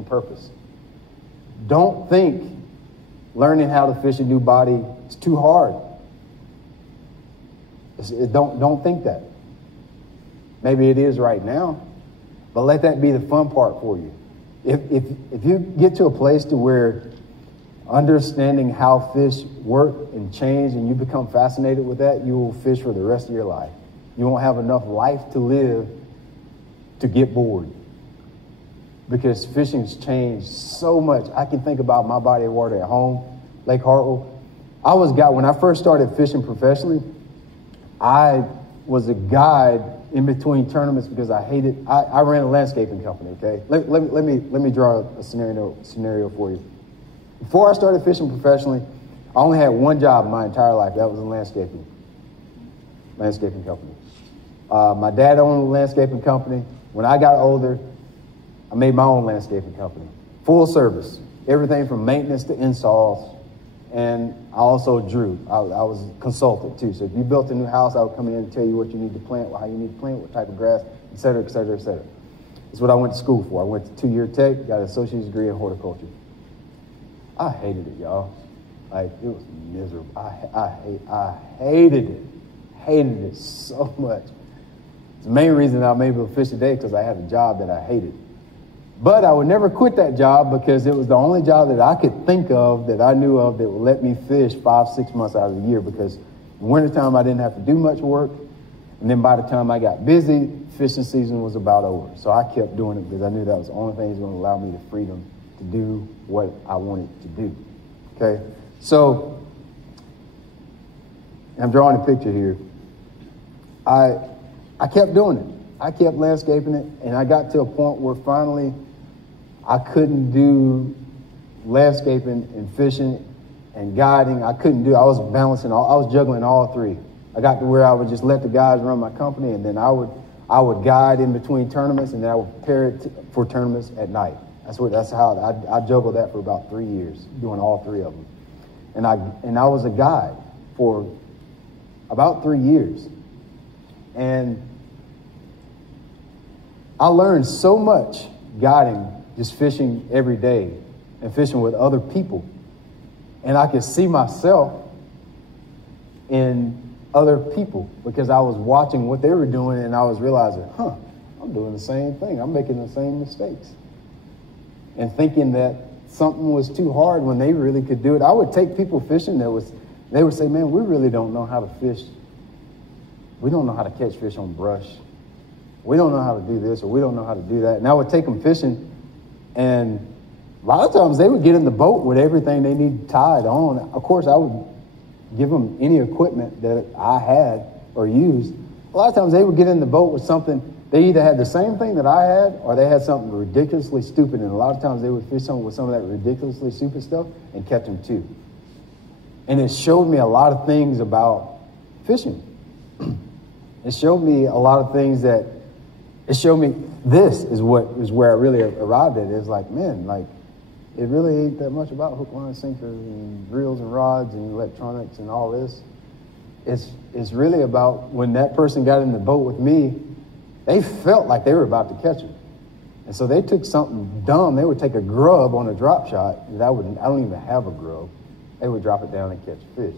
purpose. Don't think learning how to fish a new body is too hard. Don't think that. Maybe it is right now, but let that be the fun part for you. If you get to a place to where understanding how fish work and change and you become fascinated with that, you will fish for the rest of your life. You won't have enough life to live to get bored because fishing's changed so much. I can think about my body of water at home, Lake Hartwell. When I first started fishing professionally, I was a guide in between tournaments because I ran a landscaping company, okay? Let me draw a scenario for you. Before I started fishing professionally, I only had one job in my entire life. That was a landscaping company. My dad owned a landscaping company. When I got older, I made my own landscaping company. Full service. Everything from maintenance to installs. and I also drew. I was a consultant too. So if you built a new house, I would come in and tell you what you need to plant, how you need to plant, what type of grass, et cetera, et cetera, et cetera. That's what I went to school for. I went to 2-year tech, got an associate's degree in horticulture. I hated it, y'all. Like, it was miserable. I hated it. Hated it so much. It's the main reason I'm able to fish today, because I had a job that I hated. But I would never quit that job, because it was the only job that I could think of, that I knew of, that would let me fish 5-6 months out of the year, because in wintertime I didn't have to do much work. And then by the time I got busy, fishing season was about over. So I kept doing it, because I knew that was the only thing that was going to allow me the freedom to do what I wanted to do. Okay? So I'm drawing a picture here. I kept doing it. I kept landscaping it, and I got to a point where finally I couldn't do landscaping and fishing and guiding. I was balancing I was juggling all three. I got to where I would just let the guys run my company, and then I would guide in between tournaments, and then I would prepare it for tournaments at night. That's how I juggled that for about 3 years, doing all three of them. And I was a guide for about 3 years. And I learned so much guiding, just fishing every day and fishing with other people. And I could see myself in other people, because I was watching what they were doing, and I was realizing, I'm doing the same thing. I'm making the same mistakes. And thinking that something was too hard when they really could do it. I would take people fishing they would say, man, we really don't know how to fish. We don't know how to catch fish on brush. We don't know how to do this, or we don't know how to do that. And I would take them fishing, and a lot of times they would get in the boat with everything they need tied on. Of course, I would give them any equipment that I had or used. A lot of times they would get in the boat with something. They either had the same thing that I had, or they had something ridiculously stupid. And a lot of times they would fish with some of that ridiculously stupid stuff and catch them too. And it showed me a lot of things about fishing. It showed me a lot of things that, it showed me this is where I really arrived at. It's like, man, like, it really ain't that much about hook, line, sinker, and reels and rods and electronics and all this. It's really about when that person got in the boat with me, they felt like they were about to catch it. And so they took something dumb. They would take a grub on a drop shot, and I don't even have a grub. They would drop it down and catch fish.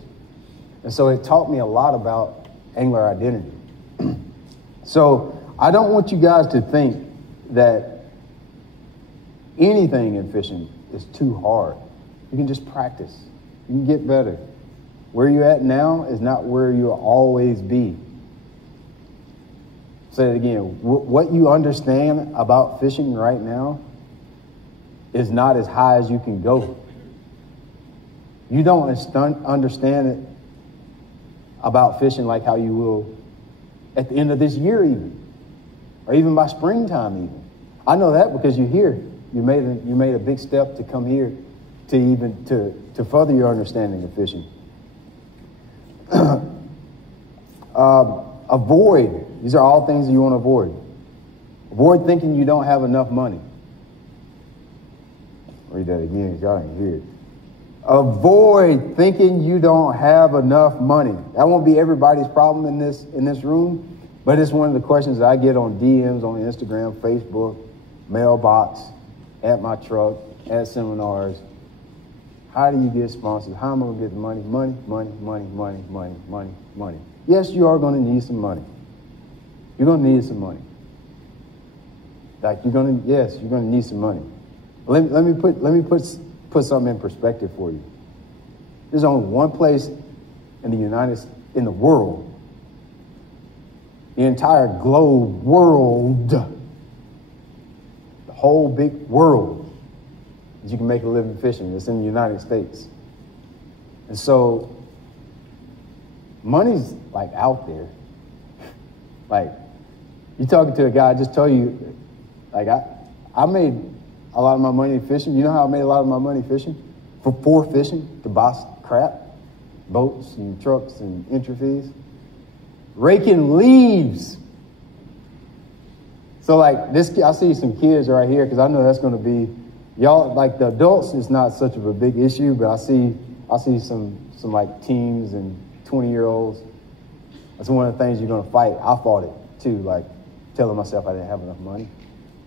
And so it taught me a lot about angler identity. So I don't want you guys to think that anything in fishing is too hard. You can just practice. You can get better. Where you're at now is not where you'll always be. Say it again. What you understand about fishing right now is not as high as you can go. You don't understand it about fishing like how you will at the end of this year even, or even by springtime even. I know that because you're here. You made a big step to come here to further your understanding of fishing. Avoid. These are all things that you want to avoid. Avoid thinking you don't have enough money. Read that again, y'all didn't hear it. Avoid thinking you don't have enough money. That won't be everybody's problem in this room, but it's one of the questions that I get on DMs, on Instagram, Facebook, mailbox, at my truck, at seminars. How do you get sponsors? How am I going to get the money? Money, money, money, money, money, money, money. Yes, you are going to need some money. You're going to need some money. You're going to need some money. Let me put something in perspective for you. There's only one place in the world, the entire globe, the whole big world, that you can make a living fishing. It's in the United States. And so money's like out there. Like, you're talking to a guy, I just tell you, like, I made a lot of my money fishing. You know how I made a lot of my money fishing? For fishing, to buy crap, boats and trucks and entry fees. Raking leaves. So like this, I see some kids right here, because I know that's going to be, y'all, like the adults is not such of a big issue, but I see I see some like teens and 20-year-olds. That's one of the things you're going to fight. I fought it too, like telling myself I didn't have enough money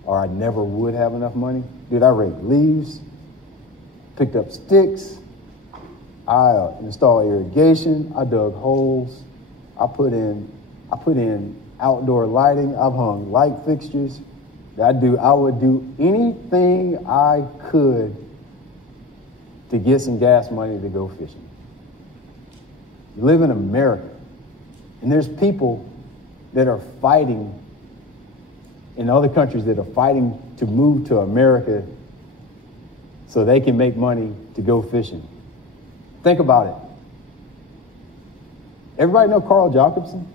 or I never would have enough money. Dude, I raked leaves, picked up sticks, I installed irrigation, I dug holes, I put in outdoor lighting, I've hung light fixtures. I would do anything I could to get some gas money to go fishing. You live in America, and there's people that are fighting in other countries that are fighting to move to America so they can make money to go fishing. Think about it. Everybody know Carl Jacobson?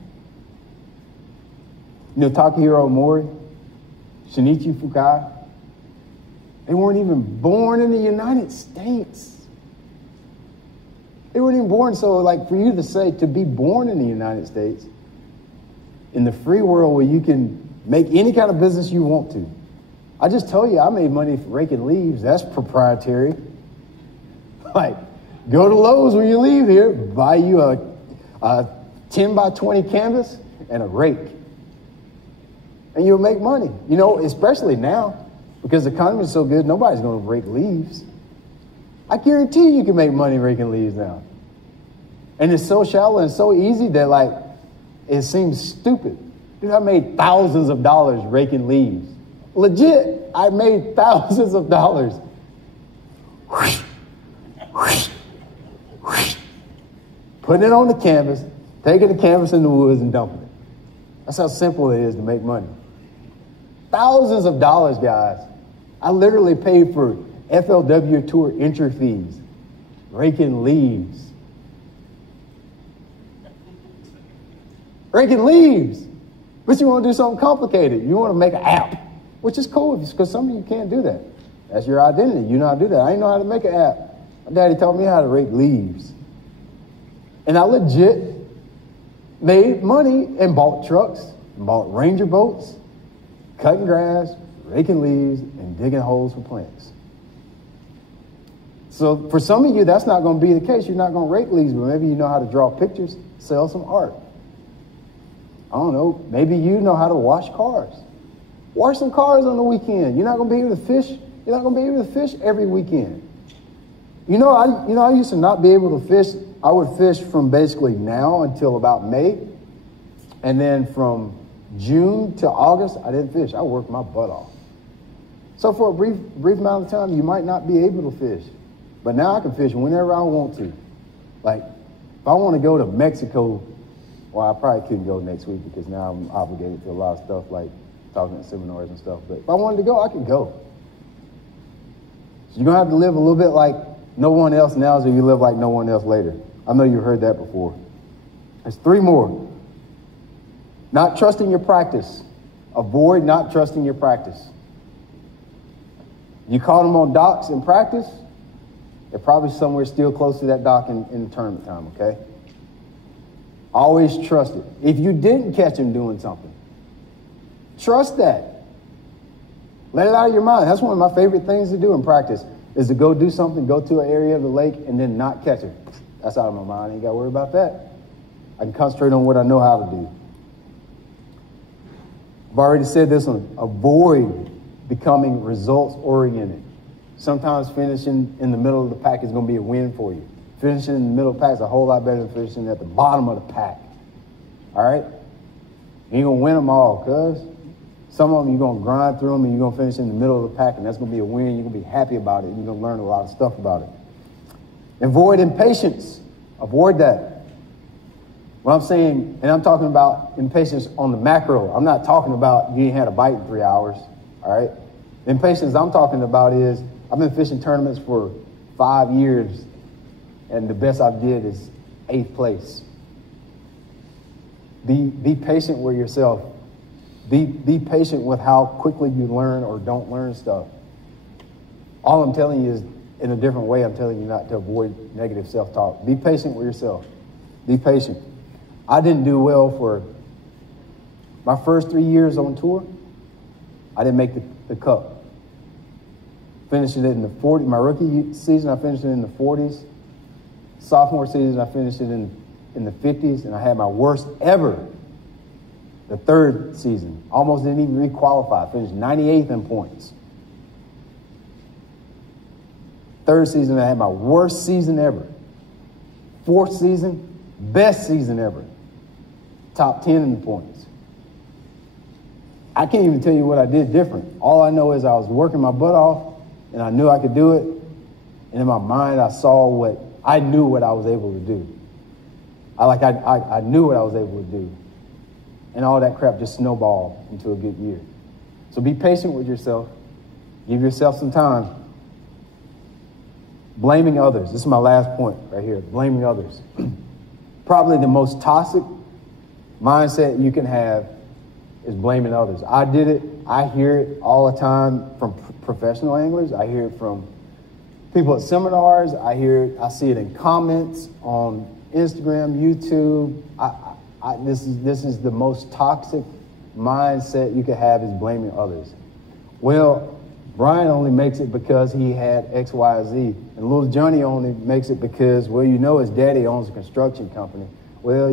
You know Takahiro Mori? Shinichi Fukai? They weren't even born in the United States. They weren't even born, so like for you to say to be born in the United States, in the free world where you can make any kind of business you want to. I just told you I made money raking leaves. That's proprietary. Like, go to Lowe's when you leave here, buy you a 10 by 20 canvas and a rake. And you'll make money. You know, especially now, because the economy is so good, nobody's going to rake leaves. I guarantee you can make money raking leaves now. And it's so shallow and so easy that, like, it seems stupid. Dude, I made thousands of dollars raking leaves. Legit, I made thousands of dollars. Putting it on the canvas, taking the canvas in the woods and dumping it. That's how simple it is to make money. Thousands of dollars, guys. I literally paid for FLW tour entry fees, raking leaves. Raking leaves. But you want to do something complicated. You want to make an app, which is cool because some of you can't do that. That's your identity. You know how to do that. I didn't know how to make an app. My daddy taught me how to rake leaves. And I legit made money and bought trucks, and bought Ranger boats, cutting grass, raking leaves, and digging holes for plants. So for some of you, that's not going to be the case. You're not going to rake leaves, but maybe you know how to draw pictures, sell some art. I don't know, maybe you know how to wash cars. Wash some cars on the weekend. You're not going to be able to fish. You're not going to be able to fish every weekend. I used to not be able to fish. I would fish from basically now until about May. And then from June to August, I didn't fish. I worked my butt off. So for a brief amount of time, you might not be able to fish. But now I can fish whenever I want to. Like, if I want to go to Mexico, well, I probably couldn't go next week because now I'm obligated to a lot of stuff like talking at seminars and stuff. But if I wanted to go, I could go. So you're going to have to live a little bit like no one else now, so you live like no one else later. I know you've heard that before. There's 3 more. Not trusting your practice. Avoid not trusting your practice. You caught them on docks in practice, they're probably somewhere still close to that dock in tournament time, okay? Always trust it. If you didn't catch him doing something, trust that. Let it out of your mind. That's one of my favorite things to do in practice is to go do something, go to an area of the lake, and then not catch it. That's out of my mind. I ain't got to worry about that. I can concentrate on what I know how to do. I've already said this one. Avoid becoming results-oriented. Sometimes finishing in the middle of the pack is going to be a win for you. Finishing in the middle of the pack is a whole lot better than finishing at the bottom of the pack. All right? You ain't going to win them all, cuz. Some of them you're going to grind through them and you're going to finish in the middle of the pack, and that's going to be a win. You're going to be happy about it. You're going to learn a lot of stuff about it. Avoid impatience. Avoid that. What I'm saying, and I'm talking about impatience on the macro. I'm not talking about you ain't had a bite in 3 hours. All right? The impatience I'm talking about is I've been fishing tournaments for 5 years, and the best I've did is 8th place. Be patient with yourself. Be patient with how quickly you learn or don't learn stuff. All I'm telling you is, in a different way, I'm telling you not to avoid negative self-talk. Be patient with yourself. Be patient. I didn't do well for my first 3 years on tour. I didn't make the cup. Finishing it in the 40s. My rookie season, I finished it in the 40s. Sophomore season, I finished it in the 50s, and I had my worst ever the third season. Almost didn't even re-qualify. Finished 98th in points. Third season, I had my worst season ever. Fourth season, best season ever. Top 10 in points. I can't even tell you what I did different. All I know is I was working my butt off, and I knew I could do it. And in my mind, I knew what I was able to do. I knew what I was able to do. And all that crap just snowballed into a good year. So be patient with yourself. Give yourself some time. Blaming others. This is my last point right here. Blaming others. Probably the most toxic mindset you can have is blaming others. I did it. I hear it all the time from professional anglers. I hear it from people at seminars. I see it in comments on Instagram, YouTube. This is the most toxic mindset you can have, is blaming others. Well, Brian only makes it because he had X, Y, Z. And little Johnny only makes it because, well, his daddy owns a construction company. Well,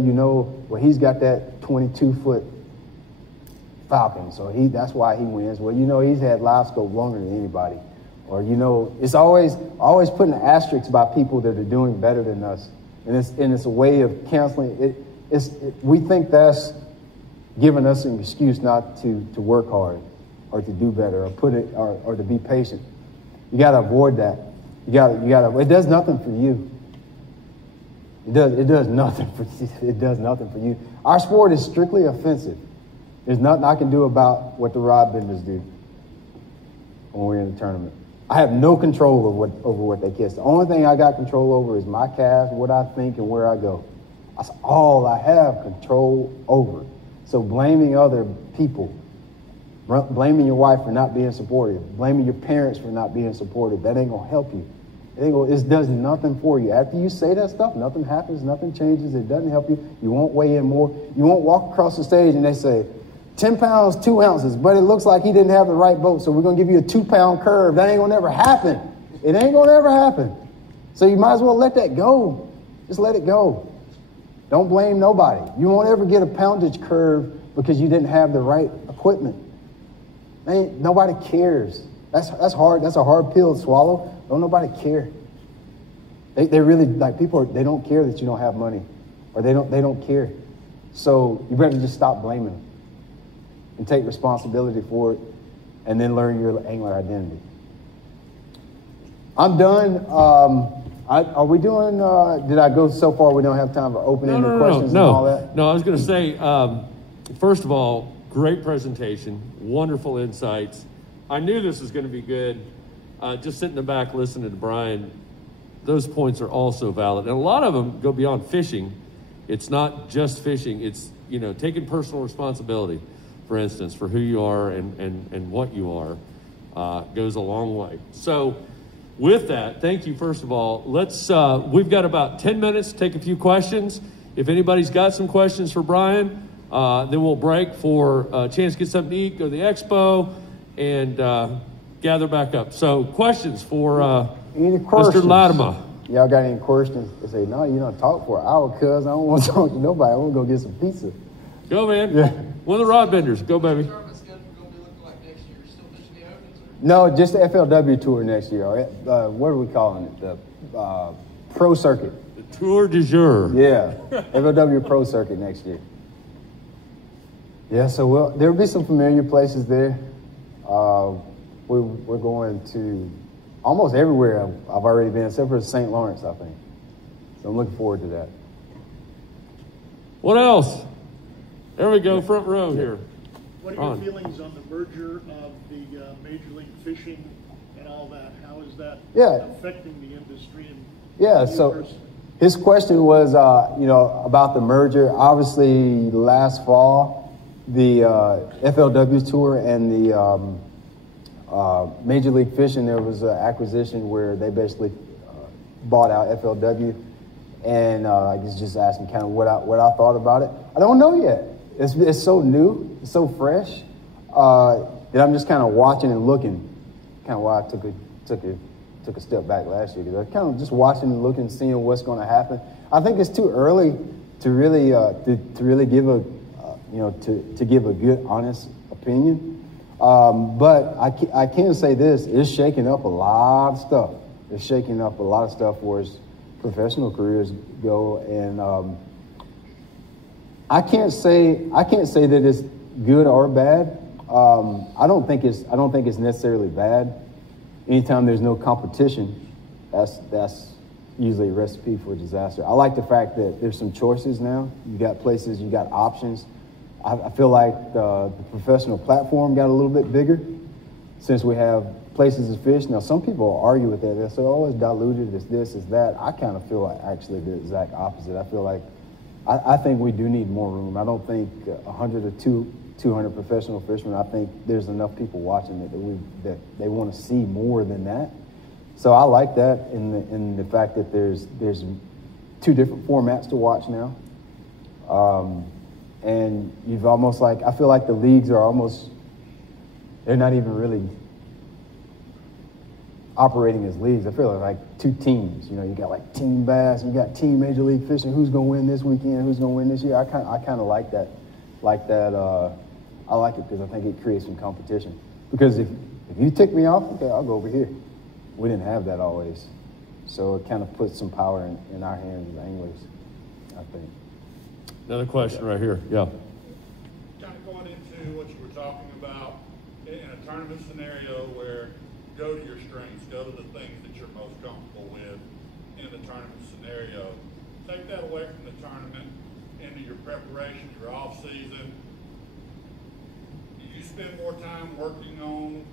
he's got that 22-foot Falcon, so that's why he wins. Well, he's had live scope longer than anybody. Or, it's always putting an asterisk by people that are doing better than us. And it's a way of canceling it. We think that's giving us an excuse not to work hard or to do better or to be patient. You got to avoid that. You got to. It does nothing for you. It does nothing for you. It does nothing for you. Our sport is strictly offensive. There's nothing I can do about what the rod benders do when we're in the tournament. I have no control over what they kiss. The only thing I got control over is my cast, what I think, and where I go. That's all I have control over. So blaming other people, blaming your wife for not being supportive, blaming your parents for not being supportive, that ain't gonna help you. It does nothing for you. After you say that stuff, nothing happens, nothing changes. It doesn't help you. You won't weigh in more. You won't walk across the stage and they say, 10 pounds, 2 ounces, but it looks like he didn't have the right boat, so we're going to give you a 2-pound curve. That ain't going to ever happen. It ain't going to ever happen. So you might as well let that go. Just let it go. Don't blame nobody. You won't ever get a poundage curve because you didn't have the right equipment. Nobody cares. That's hard. That's a hard pill to swallow. Don't nobody care. They really, people, they don't care that you don't have money, or they don't care. So you better just stop blaming them and take responsibility for it, and then learn your angler identity. I'm done. Are we doing, did I go so far we don't have time for open-ended questions and all that? No, I was going to say, first of all, great presentation, wonderful insights. I knew this was going to be good. Just sitting in the back listening to Brian, those points are all so valid. And a lot of them go beyond fishing. It's not just fishing. It's, taking personal responsibility, for instance, for who you are and what you are, goes a long way. So with that, thank you, first of all. Let's, we've got about 10 minutes to take a few questions. If anybody's got some questions for Brian, then we'll break for a chance to get something to eat, go to the expo, and gather back up. So questions for Mr. Latimer. Y'all got any questions? They say, no, you don't talk for an hour, cuz I don't want to talk to nobody. I want to go get some pizza. Go, man. Yeah. One of the rod benders. Go, baby. No, just the FLW tour next year. What are we calling it? The Pro Circuit. The Tour du Jour. Yeah, FLW Pro Circuit next year. Yeah, so there'll be some familiar places there. We're going to almost everywhere I've already been, except for St. Lawrence, I think. So I'm looking forward to that. What else? There we go, front row here. What are your feelings on the merger of the Major League Fishing and all that? How is that affecting the industry? So his question was, about the merger. Obviously, last fall, the FLW Tour and the Major League Fishing, there was an acquisition where they basically bought out FLW, and I was just asking kind of what I thought about it. I don't know yet. It's so new, it's so fresh, that I'm just kind of watching and looking. Kind of why I took took a step back last year because I kind of just watching and looking, seeing what's going to happen. I think it's too early to really give a to give a good, honest opinion. But I can say this: it's shaking up a lot of stuff. It's shaking up a lot of stuff where professional careers go, and I can't say that it's good or bad. I don't think it's necessarily bad. Anytime there's no competition, that's usually a recipe for disaster. I like the fact that there's some choices now. You got places, you got options. I feel like the professional platform got a little bit bigger since we have places to fish. Now, some people argue with that. They say, oh, it's diluted, it's this, it's that. I kind of feel like actually the exact opposite. I feel like I think we do need more room. I don't think 100 or 200 professional fishermen. I think there's enough people watching that they want to see more than that. So I like that in the fact that there's 2 different formats to watch now. And you've almost like, I feel like the leagues are almost, they're not even really operating as leagues. I feel like 2 teams. You got like Team Bass, and you got Team Major League Fishing. Who's going to win this weekend? Who's going to win this year? I kind of like that. I like it because I think it creates some competition. Because if you tick me off, okay, I'll go over here. We didn't have that always. So it kind of puts some power in our hands as anglers, I think. Another question right here. Yeah. Kind of going into what you were talking about in a tournament scenario where go to your strengths, go to the things that you're most comfortable with in the tournament scenario. Take that away from the tournament into your preparation, your off season. Do you spend more time working on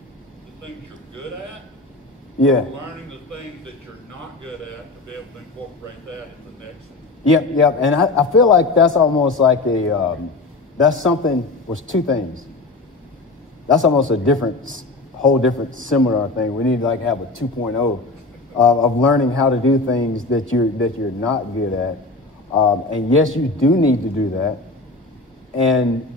the things you're good at? Yeah. Or learning the things that you're not good at to be able to incorporate that in the next one? Yep. And I feel like that's almost like that's something, was 2 things. That's almost a whole different similar thing. We need to have a 2.0 of learning how to do things that you're not good at. And yes, you do need to do that. And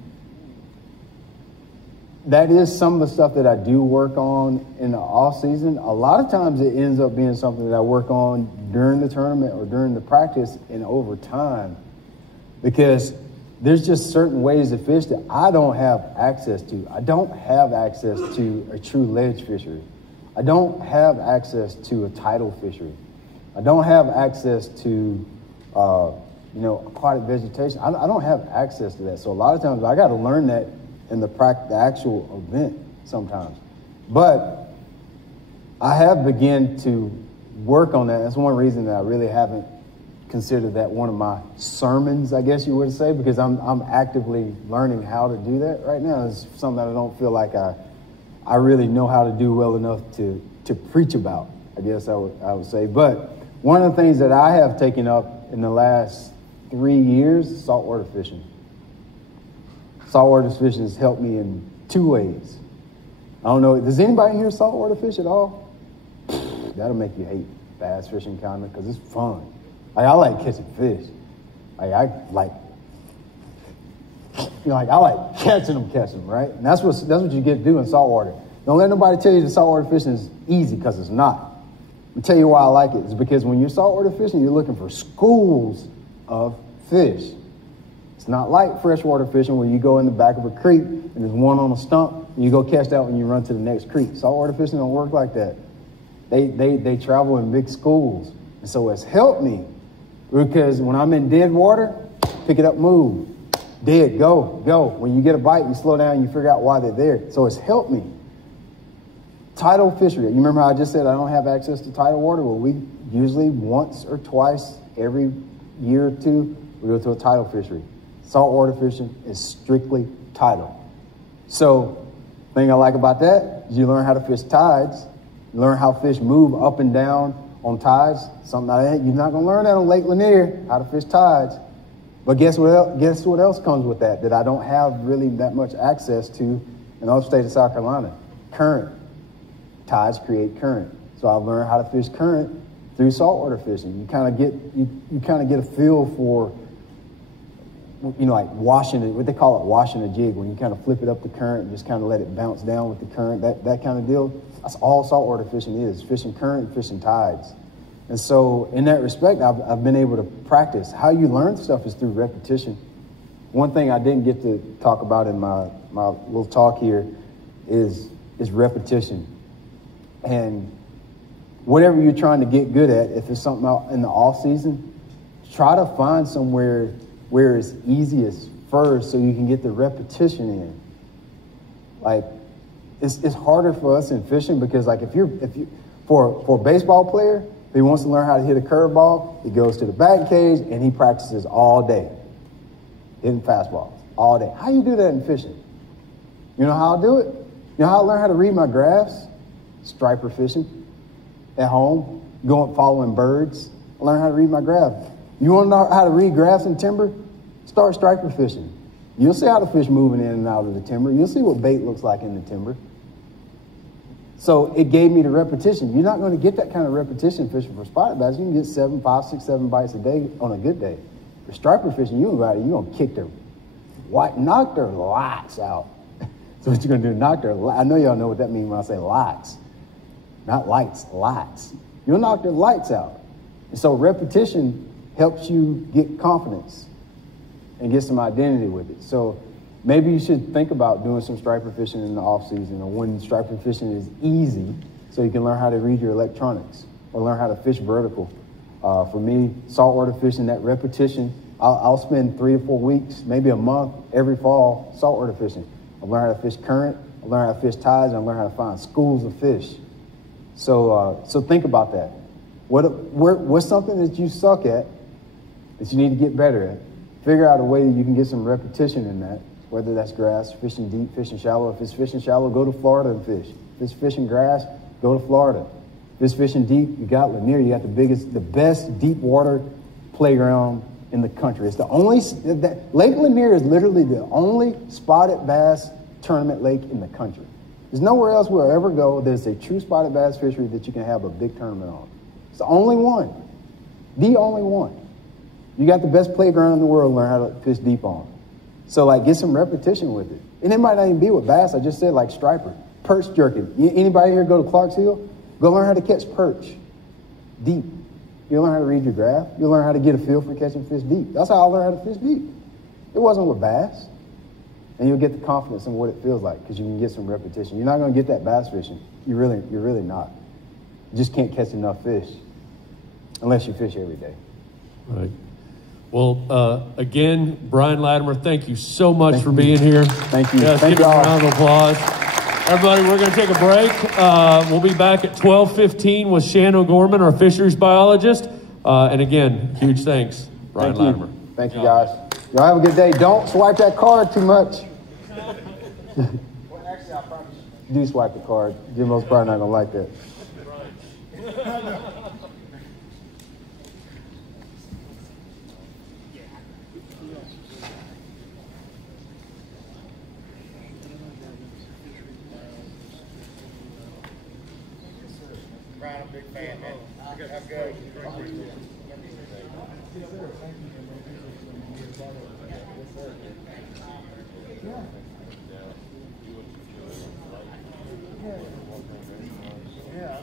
that is some of the stuff that I do work on in the off season. A lot of times it ends up being something that I work on during the tournament or during the practice and over time, because there's just certain ways to fish that I don't have access to. I don't have access to a true ledge fishery. I don't have access to a tidal fishery. I don't have access to, aquatic vegetation. I don't have access to that. So a lot of times I got to learn that in the actual event sometimes. But I have begun to work on that. That's one reason that I really haven't considered that one of my sermons, I guess you would say, because I'm actively learning how to do that right now. It's something that I don't feel like I really know how to do well enough to preach about, I guess I would say. But one of the things that I have taken up in the last 3 years is saltwater fishing. Saltwater fishing has helped me in 2 ways. I don't know, does anybody here saltwater fish at all? That'll make you hate bass fishing kind of, because it's fun. I like catching fish. I like catching them, right? And that's what you get to do in saltwater. Don't let nobody tell you that saltwater fishing is easy, because it's not. I'll tell you why I like it. It's because when you're saltwater fishing, you're looking for schools of fish. It's not like freshwater fishing where you go in the back of a creek and there's one on a stump and you go catch that when you run to the next creek. Saltwater fishing don't work like that. They travel in big schools. And so it's helped me, because when I'm in dead water, pick it up, move. Dead, go. When you get a bite, you slow down and you figure out why they're there. So it's helped me. Tidal fishery. You remember how I just said I don't have access to tidal water? Well, we usually once or twice every year or 2, we go to a tidal fishery. Saltwater fishing is strictly tidal. So the thing I like about that is you learn how to fish tides. You learn how fish move up and down on tides. Something you're not going to learn that on Lake Lanier, how to fish tides. But guess what else comes with that I don't have really that much access to in the upstate of South Carolina? Current. Tides create current. So I've learned how to fish current through saltwater fishing. You kind of get a feel for like washing it, what they call it, washing a jig, when you kind of flip it up the current and just kind of let it bounce down with the current, that kind of deal. That's all saltwater fishing is, fishing current, fishing tides. And so in that respect, I've been able to practice. How you learn stuff is through repetition. One thing I didn't get to talk about in my little talk here is repetition. And whatever you're trying to get good at, if it's something out in the off season, try to find somewhere where it's easiest first so you can get the repetition in. Like, it's harder for us in fishing because, like, if you for a baseball player, if he wants to learn how to hit a curveball, he goes to the batting cage and he practices all day hitting fastballs all day. How you do that in fishing? You know how I do it? You know how I learn how to read my graphs? Striper fishing at home, going following birds. I learn how to read my graph. You want to know how to read graphs in timber? Start striper fishing. You'll see how the fish moving in and out of the timber. You'll see what bait looks like in the timber. So it gave me the repetition. You're not going to get that kind of repetition fishing for spotted bass. You can get 5, 6, 7 bites a day on a good day. For striper fishing, you're going to kick their knock their lights out. So what you're going to do, I know y'all know what that means when I say lights. Not lights, lights. You'll knock their lights out. And so repetition helps you get confidence and get some identity with it. So maybe you should think about doing some striper fishing in the off season, or when striper fishing is easy, so you can learn how to read your electronics or learn how to fish vertical. For me, saltwater fishing, that repetition, I'll spend 3 to 4 weeks, maybe a month every fall saltwater fishing. I'll learn how to fish current, I'll learn how to fish tides, and I'll learn how to find schools of fish. So think about that. What's something that you suck at that you need to get better at? Figure out a way that you can get some repetition in that, whether that's grass, fishing deep, fishing shallow. If it's fishing shallow, go to Florida and fish. If it's fishing grass, go to Florida. If it's fishing deep, you got Lanier. You got the best deep water playground in the country. It's the only, Lake Lanier is literally the only spotted bass tournament lake in the country. There's nowhere else we'll ever go there's a true spotted bass fishery that you can have a big tournament on. It's the only one. The only one. You got the best playground in the world to learn how to fish deep on. So, like, get some repetition with it. And it might not even be with bass. I just said, like, striper. Perch jerking. Anybody here go to Clark's Hill? Go learn how to catch perch deep. You'll learn how to read your graph. You'll learn how to get a feel for catching fish deep. That's how I learned how to fish deep. It wasn't with bass. And you'll get the confidence in what it feels like because you can get some repetition. You're not going to get that bass fishing. You're really not. You just can't catch enough fish unless you fish every day. Right. Well, again, Brian Latimer, thank you so much for being here. Thank you. Yes, give him a round of applause. Everybody, we're going to take a break. We'll be back at 12:15 with Shannon Gorman, our fisheries biologist. And again, huge thanks, Brian Latimer. Thank you, guys. Y'all have a good day. Don't swipe that card too much. Well, actually, I promise. Do swipe the card. Jimbo's probably not going to like that. Brian, I'm a big fan, man. Have good. Yeah.